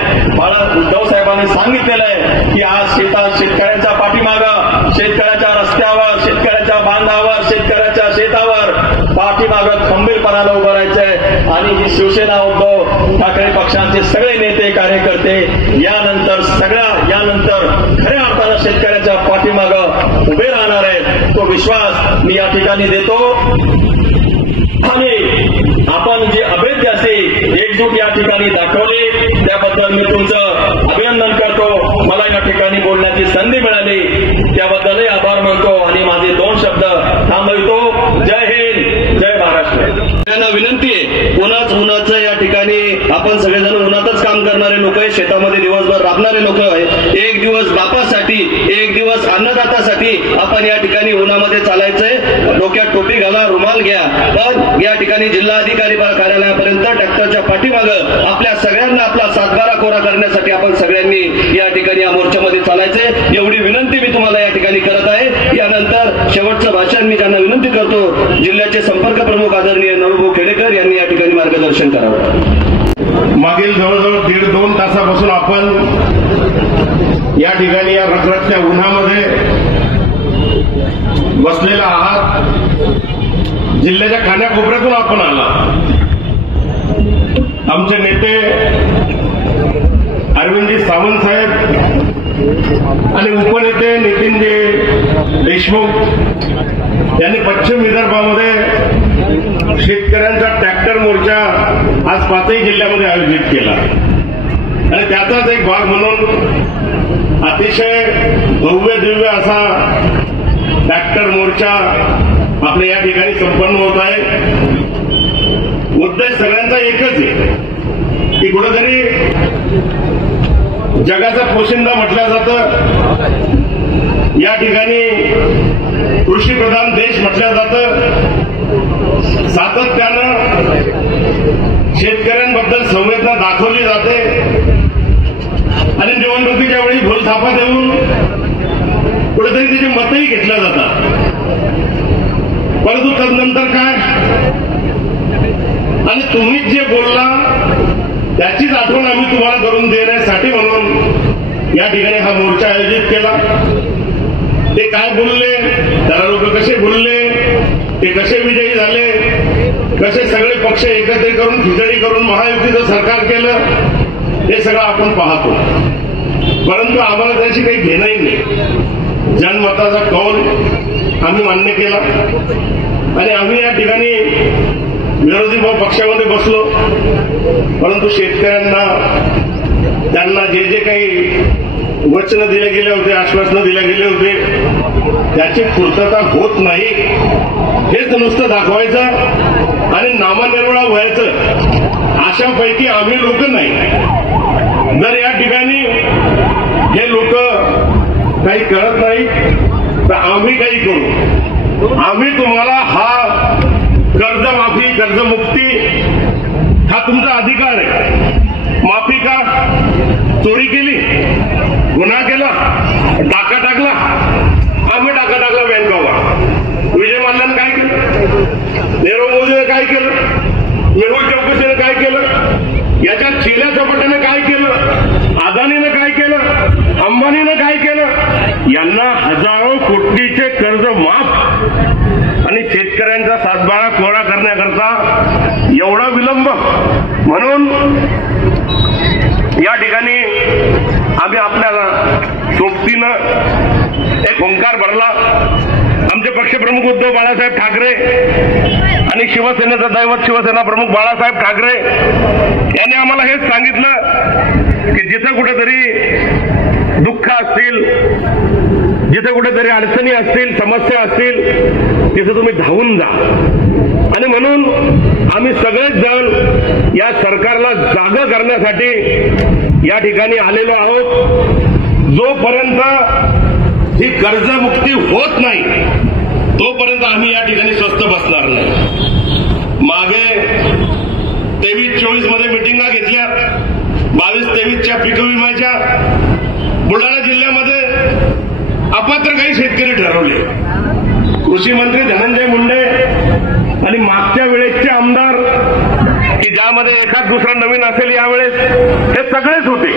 उद्धव साहेबांनी सांगितलेलं आहे की आज शेतकऱ्यांच्या पाठीमागं, शेतकऱ्याच्या रस्त्यावर, शेतकऱ्याच्या बांधावर, शेतकऱ्याच्या शेतावर पाठीमागं खंबीरपणानं उभं राहायचंय. आणि ही शिवसेना, उद्धव ठाकरे पक्षांचे सगळे नेते, कार्यकर्ते यानंतर खऱ्या अर्थानं शेतकऱ्याच्या पाठीमागं उभे राहणार आहेत. तो विश्वास मी या ठिकाणी देतो. आणि आपण जे अभेद्य असे एकजूट या ठिकाणी दाखवले त्याबद्दल मी तुमचं अभिनंदन करतो. मला या ठिकाणी बोलण्याची संधी मिळाली त्याबद्दलही आभार मानतो आणि माझे 2 शब्द थांबवितो. जय हिंद, जय महाराष्ट्र. त्यांना विनंती आहे, उन्हाचं या ठिकाणी आपण सगळेजण उन्हातच काम करणारे लोक आहे, शेतामध्ये दिवसभर राबणारे लोक आहे. एक दिवस बापासाठी, एक दिवस अन्नदातासाठी आपण या ठिकाणी उन्हामध्ये चालायचंय. डोक्यात टोपी घाला, रुमाल घ्या, पण या ठिकाणी जिल्हाधिकारी कार्यालयापर्यंत ट्रॅक्टरच्या पाठीमागं आपल्या सगळ्यांना आपला सातबारा कोरा करण्यासाठी आपण सगळ्यांनी या ठिकाणी या मोर्चामध्ये चालायचंय. एवढी विनंती मी तुम्हाला या ठिकाणी करत आहे. यानंतर शेवटचं भाषण मी ज्यांना विनंती करतो, जिल्ह्याचे संपर्क प्रमुख आदरणीय नवभाऊ खेडेकर यांनी या ठिकाणी मार्गदर्शन करावं. मागील जवळजवळ 1.5-2 तासापासून आपण या ठिकाणी या रखरखत्या उन्हामध्ये बसलेला आहात. जिल्ह्याच्या कानाकोपऱ्यातून आपण आला. आमचे नेते अरविंदजी सावंत साहेब आणि उपनेते नितीनजी देशमुख यांनी पश्चिम विदर्भामध्ये शेतकऱ्यांचा ट्रॅक्टर मोर्चा आज 5ही जिल्ह्यामध्ये आयोजित केला आणि त्याचाच एक भाग म्हणून अतिशय भव्य दिव्य असा ट्रॅक्टर मोर्चा आपल्या या ठिकाणी संपन्न होत आहे. उद्देश सगळ्यांचा एकच आहे की कुठेतरी जगाचा पोशिंदा म्हटलं जातं, या ठिकाणी कृषीप्रधान देश म्हटलं जातं. सातत्यानं शेतकऱ्यांबद्दल संवेदना दाखवली जाते आणि निवडणुकीच्या वेळी भूलथापा देऊन कुठेतरी त्याची मतही घेतल्या जातात. परंतु तदनंतर काय, आणि तुम्हीच जे बोलला त्याचीच आठवण आम्ही तुम्हाला करून देण्यासाठी म्हणून या ठिकाणी हा मोर्चा आयोजित केला. ते काय बोलले, त्याला लोक कसे बोलले, ते कसे विजयी झाले, कसे सगळे पक्ष एकत्र करून खिचडी करून महायुतीचं सरकार केलं, हे सगळं आपण पाहतो. परंतु आम्हाला त्याची काही घेणंही नाही. जनमताचा कौल आम्ही मान्य केला आणि आम्ही या ठिकाणी विरोधी पक्षामध्ये बसलो. परंतु शेतकऱ्यांना त्यांना जे जे काही वचनं दिले गेले होते, आश्वासनं दिले गेले होते, त्याची पूर्तता होत नाही हेच नुसतं दाखवायचं आणि नामनिर्वळा व्हायचं अशापैकी आम्ही लोक नाही. जर या ठिकाणी हे लोक काही करत नाही तर आम्ही काही करू. आम्ही तुम्हाला हा कर्जमाफी कर्जमुक्ती हा तुमचा अधिकार आहे. माफी का? चोरी केली, गुन्हा केला, डाका टाकला, आम्ही डाका टाकला बँकावर. विजय मल्ल्यानं काय केलं? नीरव मोदीने काय केलं? मेहुल चौकसीने काय केलं? याच्या चिल्या चपाट्याने काय केलं? अदानीनं काय केलं? अंबानीनं काय केलं? यांना हजारो कोटीचे कर्ज माफ आणि शेतकऱ्यांचा सातबारा कोरा करण्याकरता एवढा विलंब. म्हणून या ठिकाणी आम्ही आपल्या सोबतीनं एक ओंकार भरला. आमचे पक्षप्रमुख उद्धव बाळासाहेब ठाकरे आणि शिवसेनेचं दैवत शिवसेना प्रमुख बाळासाहेब ठाकरे यांनी आम्हाला हेच सांगितलं की जिथं कुठेतरी दुःख असतील, जिथे कुठेतरी अडचणी असतील, समस्या असतील, तिथे तुम्ही धावून जा. आणि म्हणून आम्ही सगळेच जण या सरकारला जागं करण्यासाठी या ठिकाणी आलेलो आहोत. जोपर्यंत ही कर्जमुक्ती होत नाही तोपर्यंत आम्ही या ठिकाणी स्वस्थ बसणार नाही. मागे 23-24 मध्ये मिटिंगा घेतल्या, 22-23च्या पीक विम्याच्या. बुलढाणा जिल्ह्यामध्ये अपात्र काही शेतकरी ठरवले. कृषी मंत्री धनंजय मुंडे आणि मागच्या वेळेसचे आमदार की ज्यामध्ये एखाद दुसरा नवीन असेल यावेळेस हे सगळेच होते.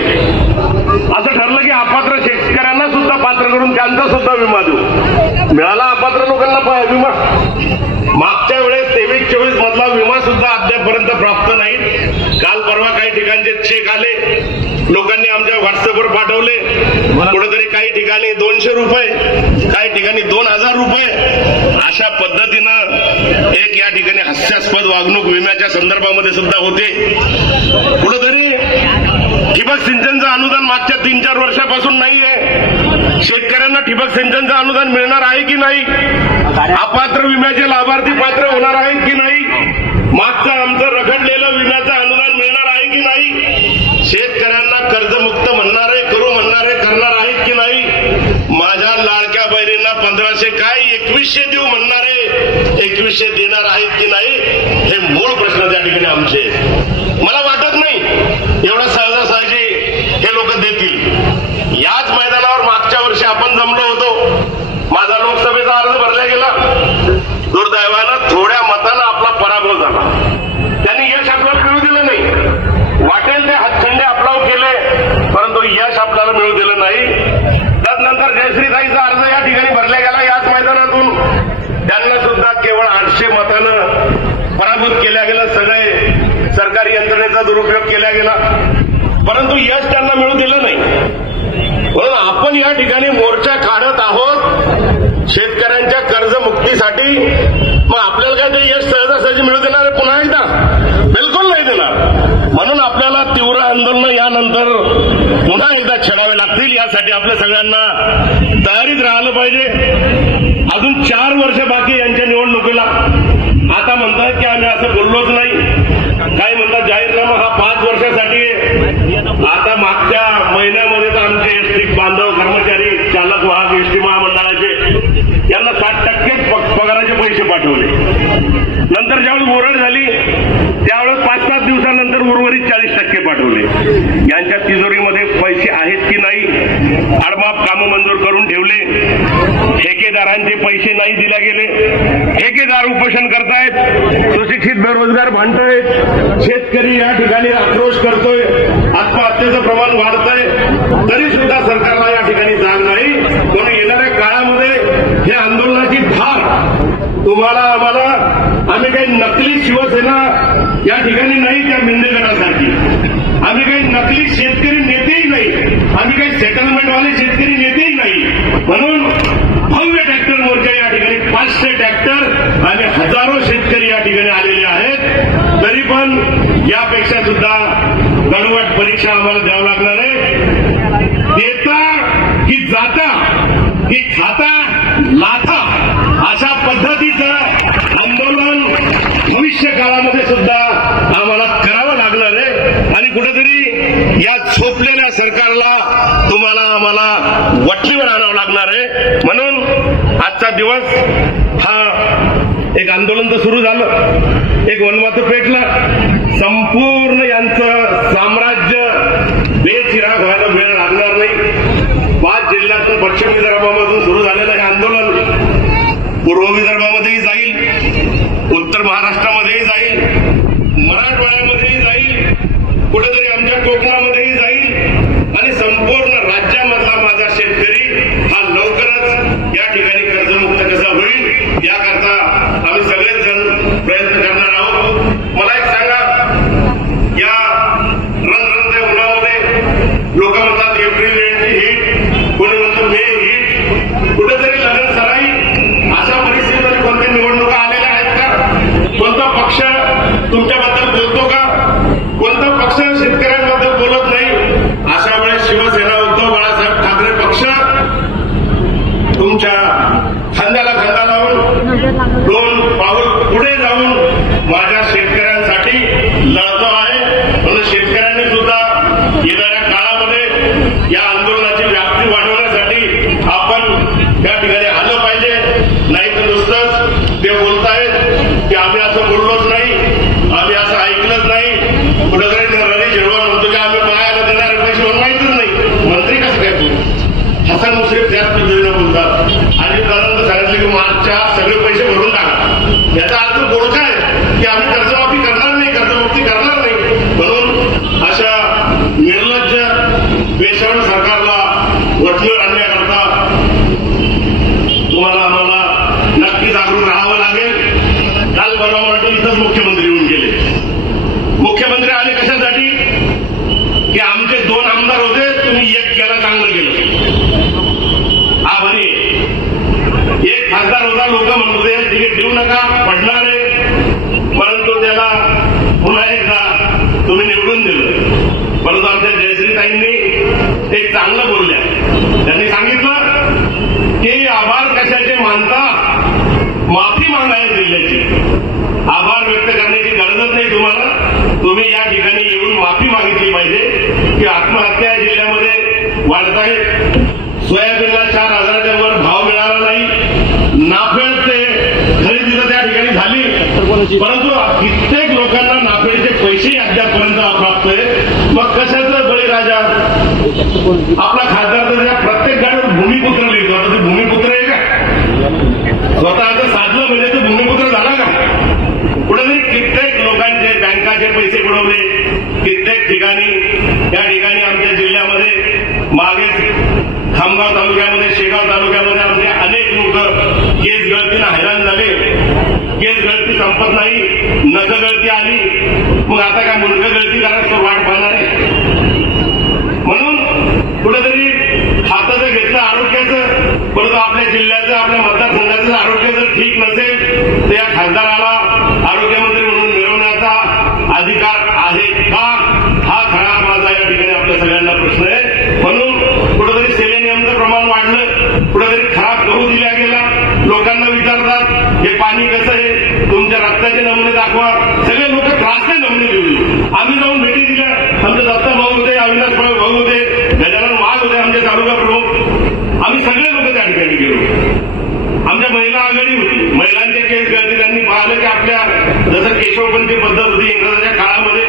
असं ठरलं की अपात्र शेतकऱ्यांना सुद्धा पात्र करून त्यांचा सुद्धा विमा देऊ. मिळाला अपात्र लोकांना विमा. मागच्या वेळेस 23-24 मधला विमा सुद्धा अद्यापपर्यंत प्राप्त नाही. काल परवा काही ठिकाणचे चेक आले, लोकांनी आमच्या व्हॉट्सअपवर पाठवले. कुठेतरी काही ठिकाणी 200 रुपये, काही ठिकाणी 2000 रुपये अशा पद्धतीनं एक या ठिकाणी हास्यास्पद वागणूक विम्याच्या संदर्भामध्ये सुद्धा होते. कुठेतरी ठिबक सिंचनचं अनुदान मागच्या 3-4 वर्षापासून नाहीये. शेतकऱ्यांना ठिबक सिंचनचं अनुदान मिळणार आहे की नाही? अपात्र विम्याचे लाभार्थी पात्र होणार आहेत की नाही? मागचं आमचं रखडलेलं विम्याचं अनुदान मिळणार आहे की नाही? शेतकऱ्यांना कर्जमुक्त म्हणणारे, करू म्हणणारे करणार आहेत की नाही? माझ्या लाडक्या बहिणींना 1500 काय 2100 देऊ म्हणणारे 2100 देणार आहेत की नाही? हे मूळ प्रश्न त्या ठिकाणी आमचे. मला वाटत नाही एवढा सहजासहजी हे लोक देतील. याच मैदानावर मागच्या वर्षी आपण जमलो होतो. माझा लोकसभेचा अर्ज भरला गेला. दुर्दैवानं थोड्या मतानं आपला पराभव झाला. त्यांनी यश आपल्याला मिळू दिलं नाही. वाटेल ते हातखंडे आपलाव केले, परंतु यश आपल्याला मिळू दिलं नाही. त्यानंतर जयश्रीताईचा अर्ज या ठिकाणी भरला गेला याच मैदानातून. त्यांना सुद्धा केवळ 800 मतानं पराभूत केल्या गेलं. सगळे सरकारी यंत्रणेचा दुरुपयोग केला गेला, परंतु यश त्यांना मिळू दिलं नाही. म्हणून आपण या ठिकाणी मोर्चा काढत आहोत शेतकऱ्यांच्या कर्जमुक्तीसाठी. मग आपल्याला काय ते यश सहजासहजी मिळू देणार आहे पुन्हा एकदा? बिलकुल नाही देणार. म्हणून आपल्याला तीव्र आंदोलन यानंतर पुन्हा एकदा छेडावे लागतील. यासाठी आपल्या सगळ्यांना तयारीत राहिलं पाहिजे. अजून 4 वर्ष बाकी यांच्या निवडणुकीला. आता म्हणतात की आम्ही असं बोललोच नाही. काही म्हणतात जाहीरनामा हा 5 वर्षासाठी आहे. आता मागच्या महिन्यामध्ये तर आमचे एसटी बांधव कर्मचारी, चालक वाहक एसटी महामंडळाचे यांना 60% पगाराचे पैसे पाठवले. नंतर ज्यावेळेस ओरड झाली त्यावेळेस 5-7 दिवसानंतर उर्वरित 40% पाठवले. यांच्या तिजोरीमध्ये पैसे आहेत की नाही? आडमाप कामं मंजूर करून ठेवले. ठेकेदारांचे पैसे नाही दिले गेले. ठेकेदार उपोषण करतायत. सुशिक्षित बेरोजगार भांडतायत. शेतकरी या ठिकाणी आक्रोश करतोय. आत्महत्येचं प्रमाण वाढतंय. तरी सुद्धा सरकारला या ठिकाणी जाग नाही. म्हणून येणाऱ्या काळामध्ये हे आंदोलनाची धार तुम्हाला आम्हाला, आम्ही काही नकली शिवसेना या ठिकाणी नाही त्या मिंदेगडासाठी. आम्ही काही नकली शेतकरी नेतेही नाही. आम्ही काही सेटलमेंटवाले शेतकरी नेतेही नाही. म्हणून भव्य ट्रॅक्टर मोर्चा या ठिकाणी 500 ट्रॅक्टर आणि हजारो शेतकरी या ठिकाणी आलेले आहेत. तरी पण यापेक्षा सुद्धा कडवट परीक्षा आम्हाला द्यावं लागणार आहे. देता की जाता की खाता लाथा अशा पद्धतीचं आंदोलन भविष्य काळामध्ये सुद्धा आम्हाला करावं लागणार आहे. आणि कुठेतरी या झोपलेल्या सरकारला तुम्हाला आम्हाला वटणीवर आणावं लागणार आहे. म्हणून आजचा दिवस हा एक आंदोलन तर सुरू झालं, एक वनवाचं पेटलं, संपूर्ण यांचं साम्राज्य बेचिराग व्हायला वेळ लागणार नाही. 5 जिल्ह्यातून पश्चिम विदर्भामधून सुरू झालेलं हे आंदोलन पूर्व विदर्भामध्येही जाईल, उत्तर महाराष्ट्रामध्येही जाईल, मराठवाड्यामध्येही जाईल, कुठेतरी आमच्या कोकणामध्येही जाईल आणि संपूर्ण राज्यामधला माझा शेतकरी हा लवकरच या ठिकाणी कर्जमुक्त कसा होईल याकरता आम्ही सगळेच जण प्रयत्न करणार आहोत. मला एक सांगा, या रणरणत्या उन्हामध्ये लोक म्हणतात एप्रिल एंडची हीट, कोणी म्हणतं मे हीट, कुठेतरी लग्न सराई अशा परिस्थितीमध्ये कोणत्या निवडणुका आलेल्या आहेत का? कोणता पक्ष तुमच्याबद्दल बोलतो का? कोणता पक्ष शेतकऱ्यांबद्दल बोलत नाही? अशा वेळेस शिवसेना उद्धव बाळासाहेब ठाकरे पक्ष तुमच्या खांद्याला खांदा लावून 2 पाऊल पुढे जाऊन माझ्या शेतकऱ्यांसाठी लढतो आहे. म्हणून शेतकऱ्यांनी सुद्धा येणाऱ्या काळामध्ये या आंदोलनाची व्याप्ती वाढवण्यासाठी आपण या ठिकाणी आलं पाहिजे. नाही तर नुसतंच ते बोलतायत की आम्ही असं बोललोच नाही, आम्ही असं ऐकलंच नाही, कुठेतरी रवी शेरवाल म्हणतो की आम्ही पाहायला देणारे पैसे म्हणून माहितीच नाही. मंत्री कसं काय बोलतो? हसन मुश्रीफ त्याच पद्धतीने बोलतात. आणि त्यानंतर सांगितलं की मार्चच्या सगळे पैसे भरून टाका. याचा अर्थ बोलका आहे की आम्ही कर्जमाफी करणार नाही, कर्जमुक्ती करणार नाही. म्हणून अशा निर्लज्ज बेशरम सरकारला वठणीवर आणण्याकरता तुम्हाला आम्हाला नक्की जागरूक राहावं लागेल. काल परवा मराठी इथंच मुख्यमंत्री येऊन गेले. मुख्यमंत्री आले कशासाठी? की आमचे 2 आमदार होते, तुम्ही 1 केला, चांगलं केलं. आभारी. एक खासदार होता, लोक म्हणत होते तिकीट देऊ नका, पडणार आहे, परंतु त्याला पुन्हा एकदा तुम्ही निवडून दिलं. परंतु आमच्या जयश्रीताईंनी एक चांगलं बोलल्या. त्यांनी सांगितलं की आभार कशाचे मानता, माफी मागायला जिल्ह्याची. आभार व्यक्त करण्याची गरजच नाही तुम्हाला, तुम्ही या ठिकाणी येऊन माफी मागितली पाहिजे की आत्महत्या जिल्ह्यामध्ये वाढत आहेत. सोयाबीनला 4,000च्या वर भाव मिळाला नाही, नाफेड ते खरेदी तर त्या ठिकाणी झाली, परंतु कित्येक लोकांना नाफेडचे पैसे अद्यापपर्यंत अप्राप्त आहे. मग कशाचं बळीराजा? आपला खासदार तर त्या प्रत्येक गाडीवर भूमिपुत्र लिहितो. आता ते भूमिपुत्र आहे का? स्वतःचं साधलं म्हणजे तो भूमिपुत्र झाला का? कुठेतरी कित्येक लोकांचे बँकाचे पैसे बुडवले, कित्येक ठिकाणी या ठिकाणी आमच्या जिल्ह्यामध्ये मागे खामगाव तालुक्यामध्ये, शेगाव तालुक्यामध्ये आमचे अनेक लोक केस गळतीनं हैराण झाले. केस गळती संपत नाही, नख गळती आली, मग आता काय मुंडक गळती करायचं वाट पाहणार आहे. म्हणून कुठेतरी खातं जर घेतलं आरोग्याचं, परंतु आपल्या जिल्ह्याचं, आपल्या मतदारसंघाचं आरोग्य जर ठीक नसेल तर या खासदाराला आरोग्यमंत्री म्हणून मिळवण्याचा अधिकार आहे का? हा खरा माझा या ठिकाणी आपल्या सगळ्यांना प्रश्न आहे. म्हणून कुठेतरी सेलेनियमचं प्रमाण वाढलं, कुठेतरी खराब गहू दिला गेला. लोकांना विचारतात हे पाणी कसं आहे, तुमच्या रक्ताचे नमुने दाखवा. सगळे लोक त्रासचे नमुने दिले. आम्ही जाऊन भेटी दिल्या. आमचे दत्ता भाऊ होते, अविनाश भाऊ होते, गजानन वाघ होते, आमचे तालुका प्रमुख. आम्ही सगळे लोक त्या ठिकाणी गेलो. आमच्या महिला आघाडी होती, महिलांचे केस गळती. त्यांनी पाहिलं की आपल्या जसं केशवपंथी पद्धत होती इंग्रजाच्या काळामध्ये,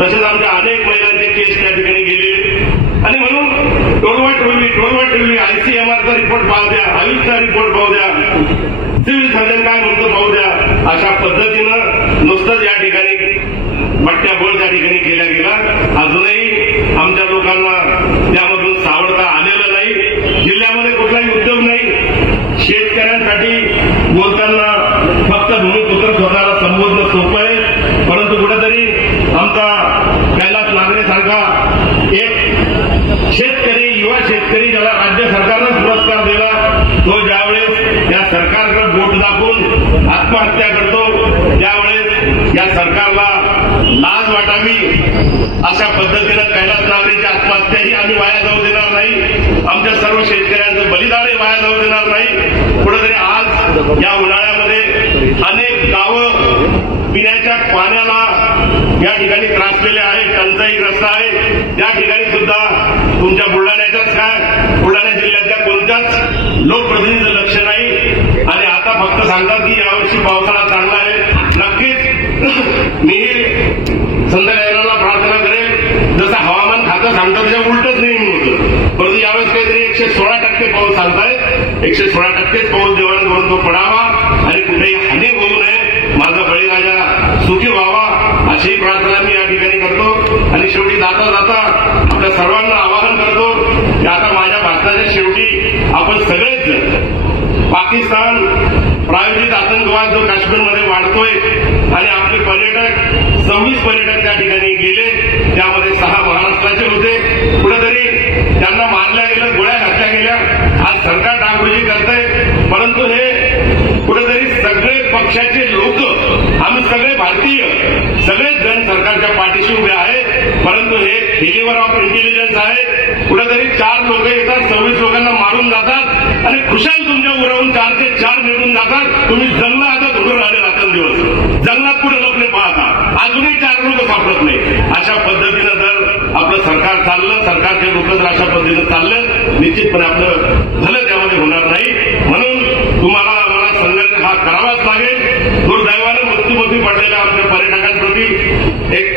तसेच आमच्या अनेक महिलांचे केस त्या ठिकाणी गेलेले. आणि म्हणून टोलवा ठेवली आयसीएमआरचा रिपोर्ट पाहू द्या, आयुषचा रिपोर्ट पाहू द्या, सिव्हिल सर्जन काय म्हणतो पाहू द्या. अशा पद्धतीनं नुसतंच या ठिकाणी बट्ट्याबोळ त्या ठिकाणी केल्या गेला. अजूनही आमच्या लोकांना त्यामधून सावरता आलेलं नाही. जिल्ह्यामध्ये कुठलाही उद्योग नाही. शेतकऱ्यांसाठी बोलताना फक्त भूमिपुत्र स्वतःला संबोधणं सोपं आहे, परंतु कुठेतरी आमचा कैलास नागरेसारखा एक शेतकरी, युवा शेतकरी, ज्याला राज्य सरकारनं पुरस्कार दिला, तो ज्यावेळेस या सरकारकडे बोट दाखवून आत्महत्या करतो, त्यावेळेस या सरकारला लाज वाटावी. अशा पद्धतीनं कैलास नागरेची आत्महत्या ही आम्ही वाया जाऊ देणार नाही. आमच्या सर्व शेतकऱ्यांचं बलिदानही वाया जाऊ देणार नाही. कुठेतरी आज या उन्हाळ्यामध्ये अनेक गावं पिण्याच्या पाण्याला या ठिकाणी त्रासलेले आहेत, टंचाईग्रस्त आहे, त्या ठिकाणी सुद्धा तुमच्या बुलढाण्याच्याच काय बुलढाणा जिल्ह्यातल्या कोणत्याच लोकप्रतिनिधीचं लक्ष नाही. आणि आता फक्त सांगतात की यावर्षी पावसाळा चांगला आहे. नक्कीच मी संध्याकाळला प्रार्थना करेल, जसं हवामान खातं सांगतं त्याच्या उलटच नेहमी होतं, परंतु यावेळेस काहीतरी 116% पाऊस सांगताय. 116% पाऊस देवाने करून तो पडावा आणि कुठेही हानी होऊ नये, माझा बळीराजा सुखी व्हावा अशी प्रार्थना मी या ठिकाणी करतो. आणि शेवटी जाता जाता आपल्या सर्वांना आवाहन करतो की आता माझ्या भाषणाच्या शेवटी आपण सगळेच पाकिस्तान प्रायोजित आतंकवाद जो काश्मीरमध्ये वाढतोय आणि आपले पर्यटक 26 पर्यटक त्या ठिकाणी गेले, त्यामध्ये 6 महाराष्ट्राचे होते. कुठेतरी त्यांना मारल्या गेलं, गोळ्या घातल्या गेल्या. आज सरकार डागडुजी करतंय, परंतु हे कुठेतरी सगळे पक्षाचे लोक, आम्ही सगळे भारतीय, सगळेच जण सरकारच्या पाठीशी उभे आहेत. परंतु हे फेल्युअर ऑफ इंटेलिजन्स आहे. कुठेतरी 4 लोक येतात, 26 लोकांना मारून जातात आणि खुशाल तुमच्या उरावून 4 ते 4 निघून जातात. तुम्ही जंगलात आता धुडून राहिले रात्रंदिवस, जंगलात कुठे लोक नाही पाहता, अजूनही 4 लोक सापडत नाही. अशा पद्धतीनं जर आपलं सरकार चाललं, सरकारचे लोक जर अशा पद्धतीनं चाललं, निश्चितपणे आपलं भलं त्यामध्ये होणार नाही. म्हणून तुम्हाला आम्हाला संघर्ष हा करावाच लागेल. दुर्दैवानं मृत्युमुखी पडलेल्या आमच्या पर्यटकांप्रती एक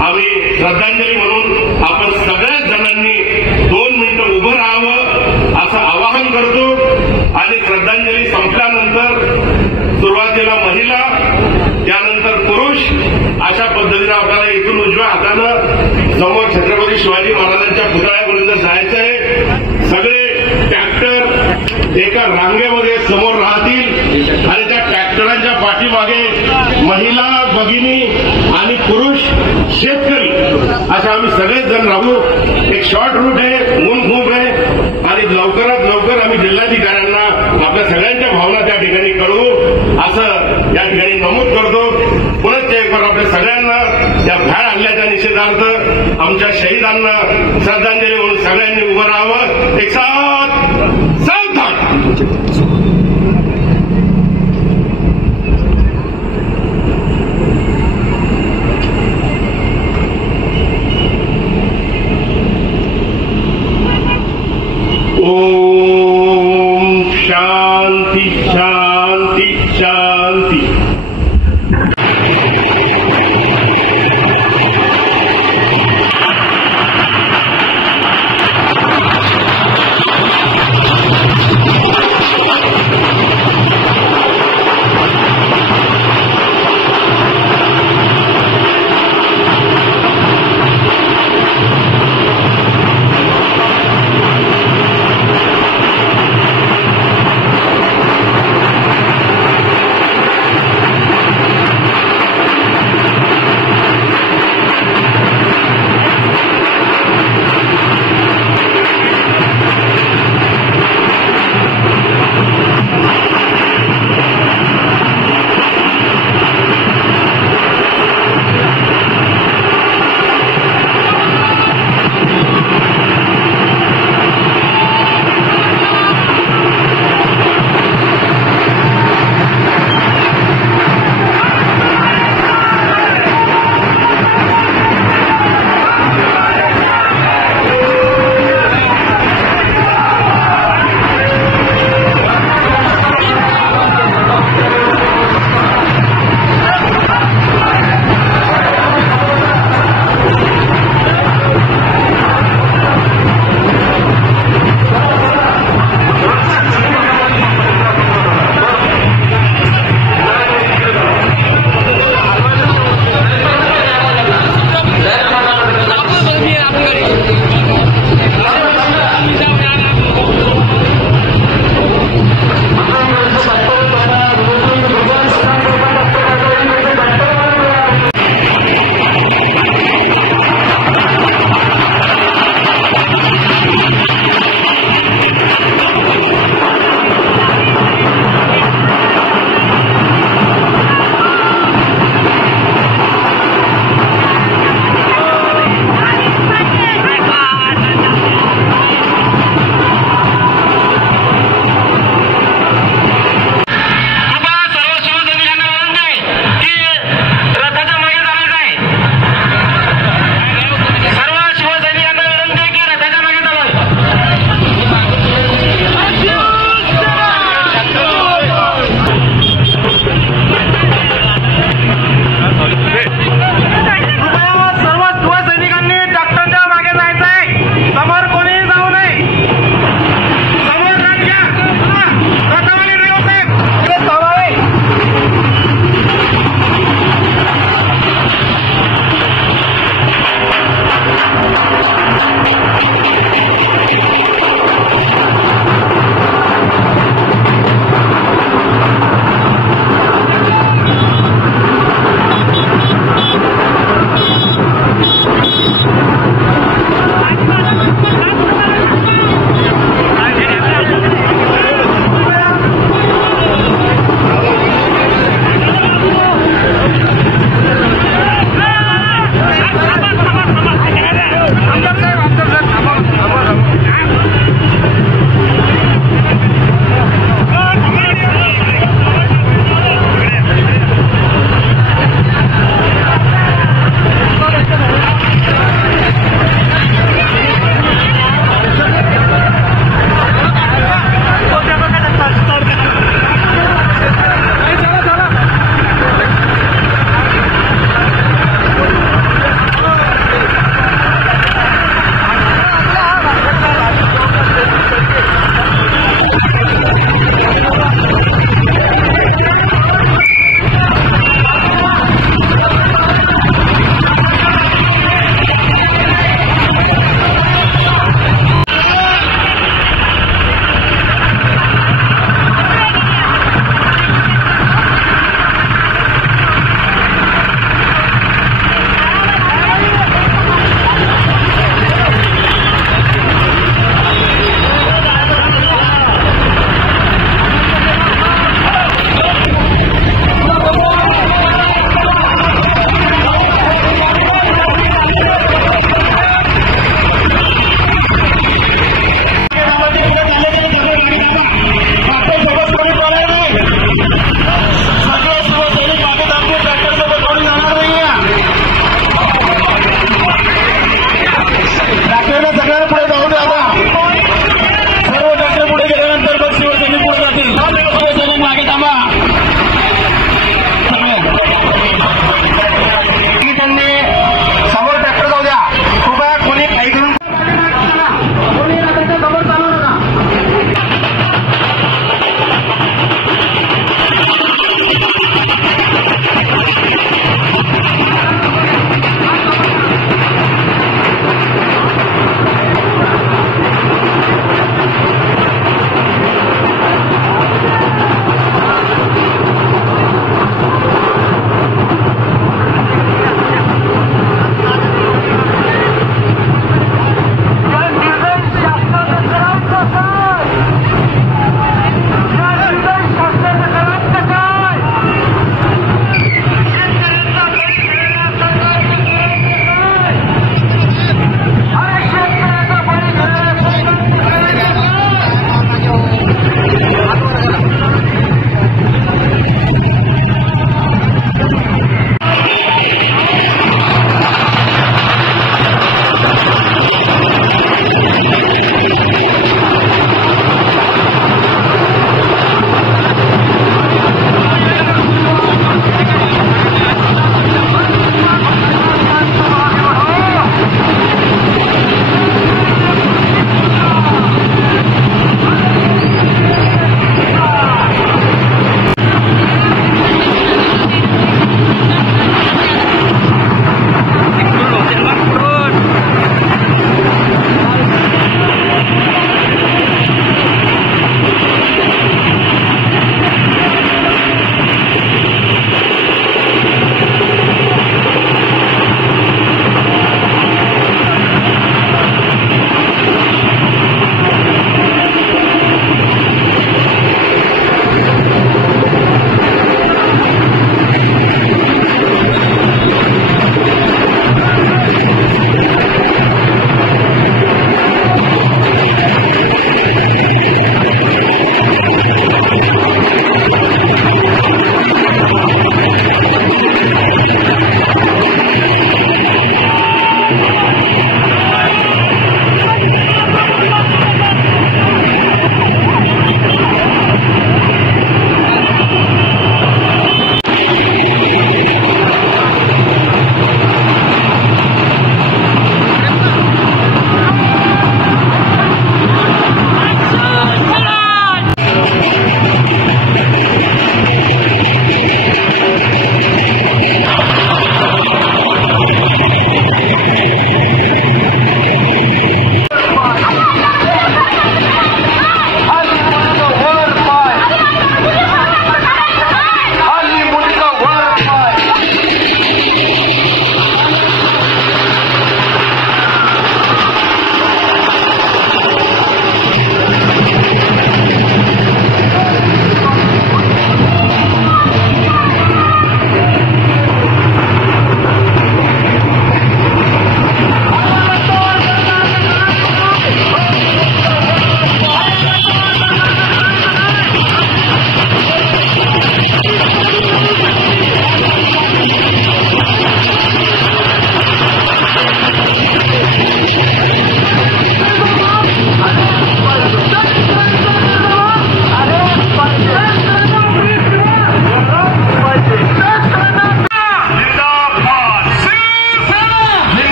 आम्ही श्रद्धांजली म्हणून आपण सगळ्याच जणांनी 2 मिनिटं उभं राहावं असं आवाहन करतो. आणि श्रद्धांजली संपल्यानंतर सुरुवातीला महिला, त्यानंतर पुरुष, अशा पद्धतीनं आपल्याला इथून उजव्या हातानं समोर छत्रपती शिवाजी महाराजांच्या पुतळ्यापर्यंत जायचं आहे. सगळे ट्रॅक्टर एका रांगेमध्ये समोर राहतील आणि त्या ट्रॅक्टरांच्या पाठीमागे महिला, भगिनी आणि पुरुष, शेतकरी अशा आम्ही सगळेच जण राहू. एक शॉर्ट रूट आहे, ऊन खूप आहे आणि लवकरात लवकर आम्ही जिल्हाधिकाऱ्यांना आपल्या सगळ्यांच्या भावना त्या ठिकाणी कळवू असं या ठिकाणी नमूद करतो. पुनश्च एक बार आपल्या सगळ्यांना त्या भ्याड हल्ल्याच्या निषेधार्थ आमच्या शहीदांना श्रद्धांजली म्हणून सगळ्यांनी उभं राहावं. एक साथ सावधान.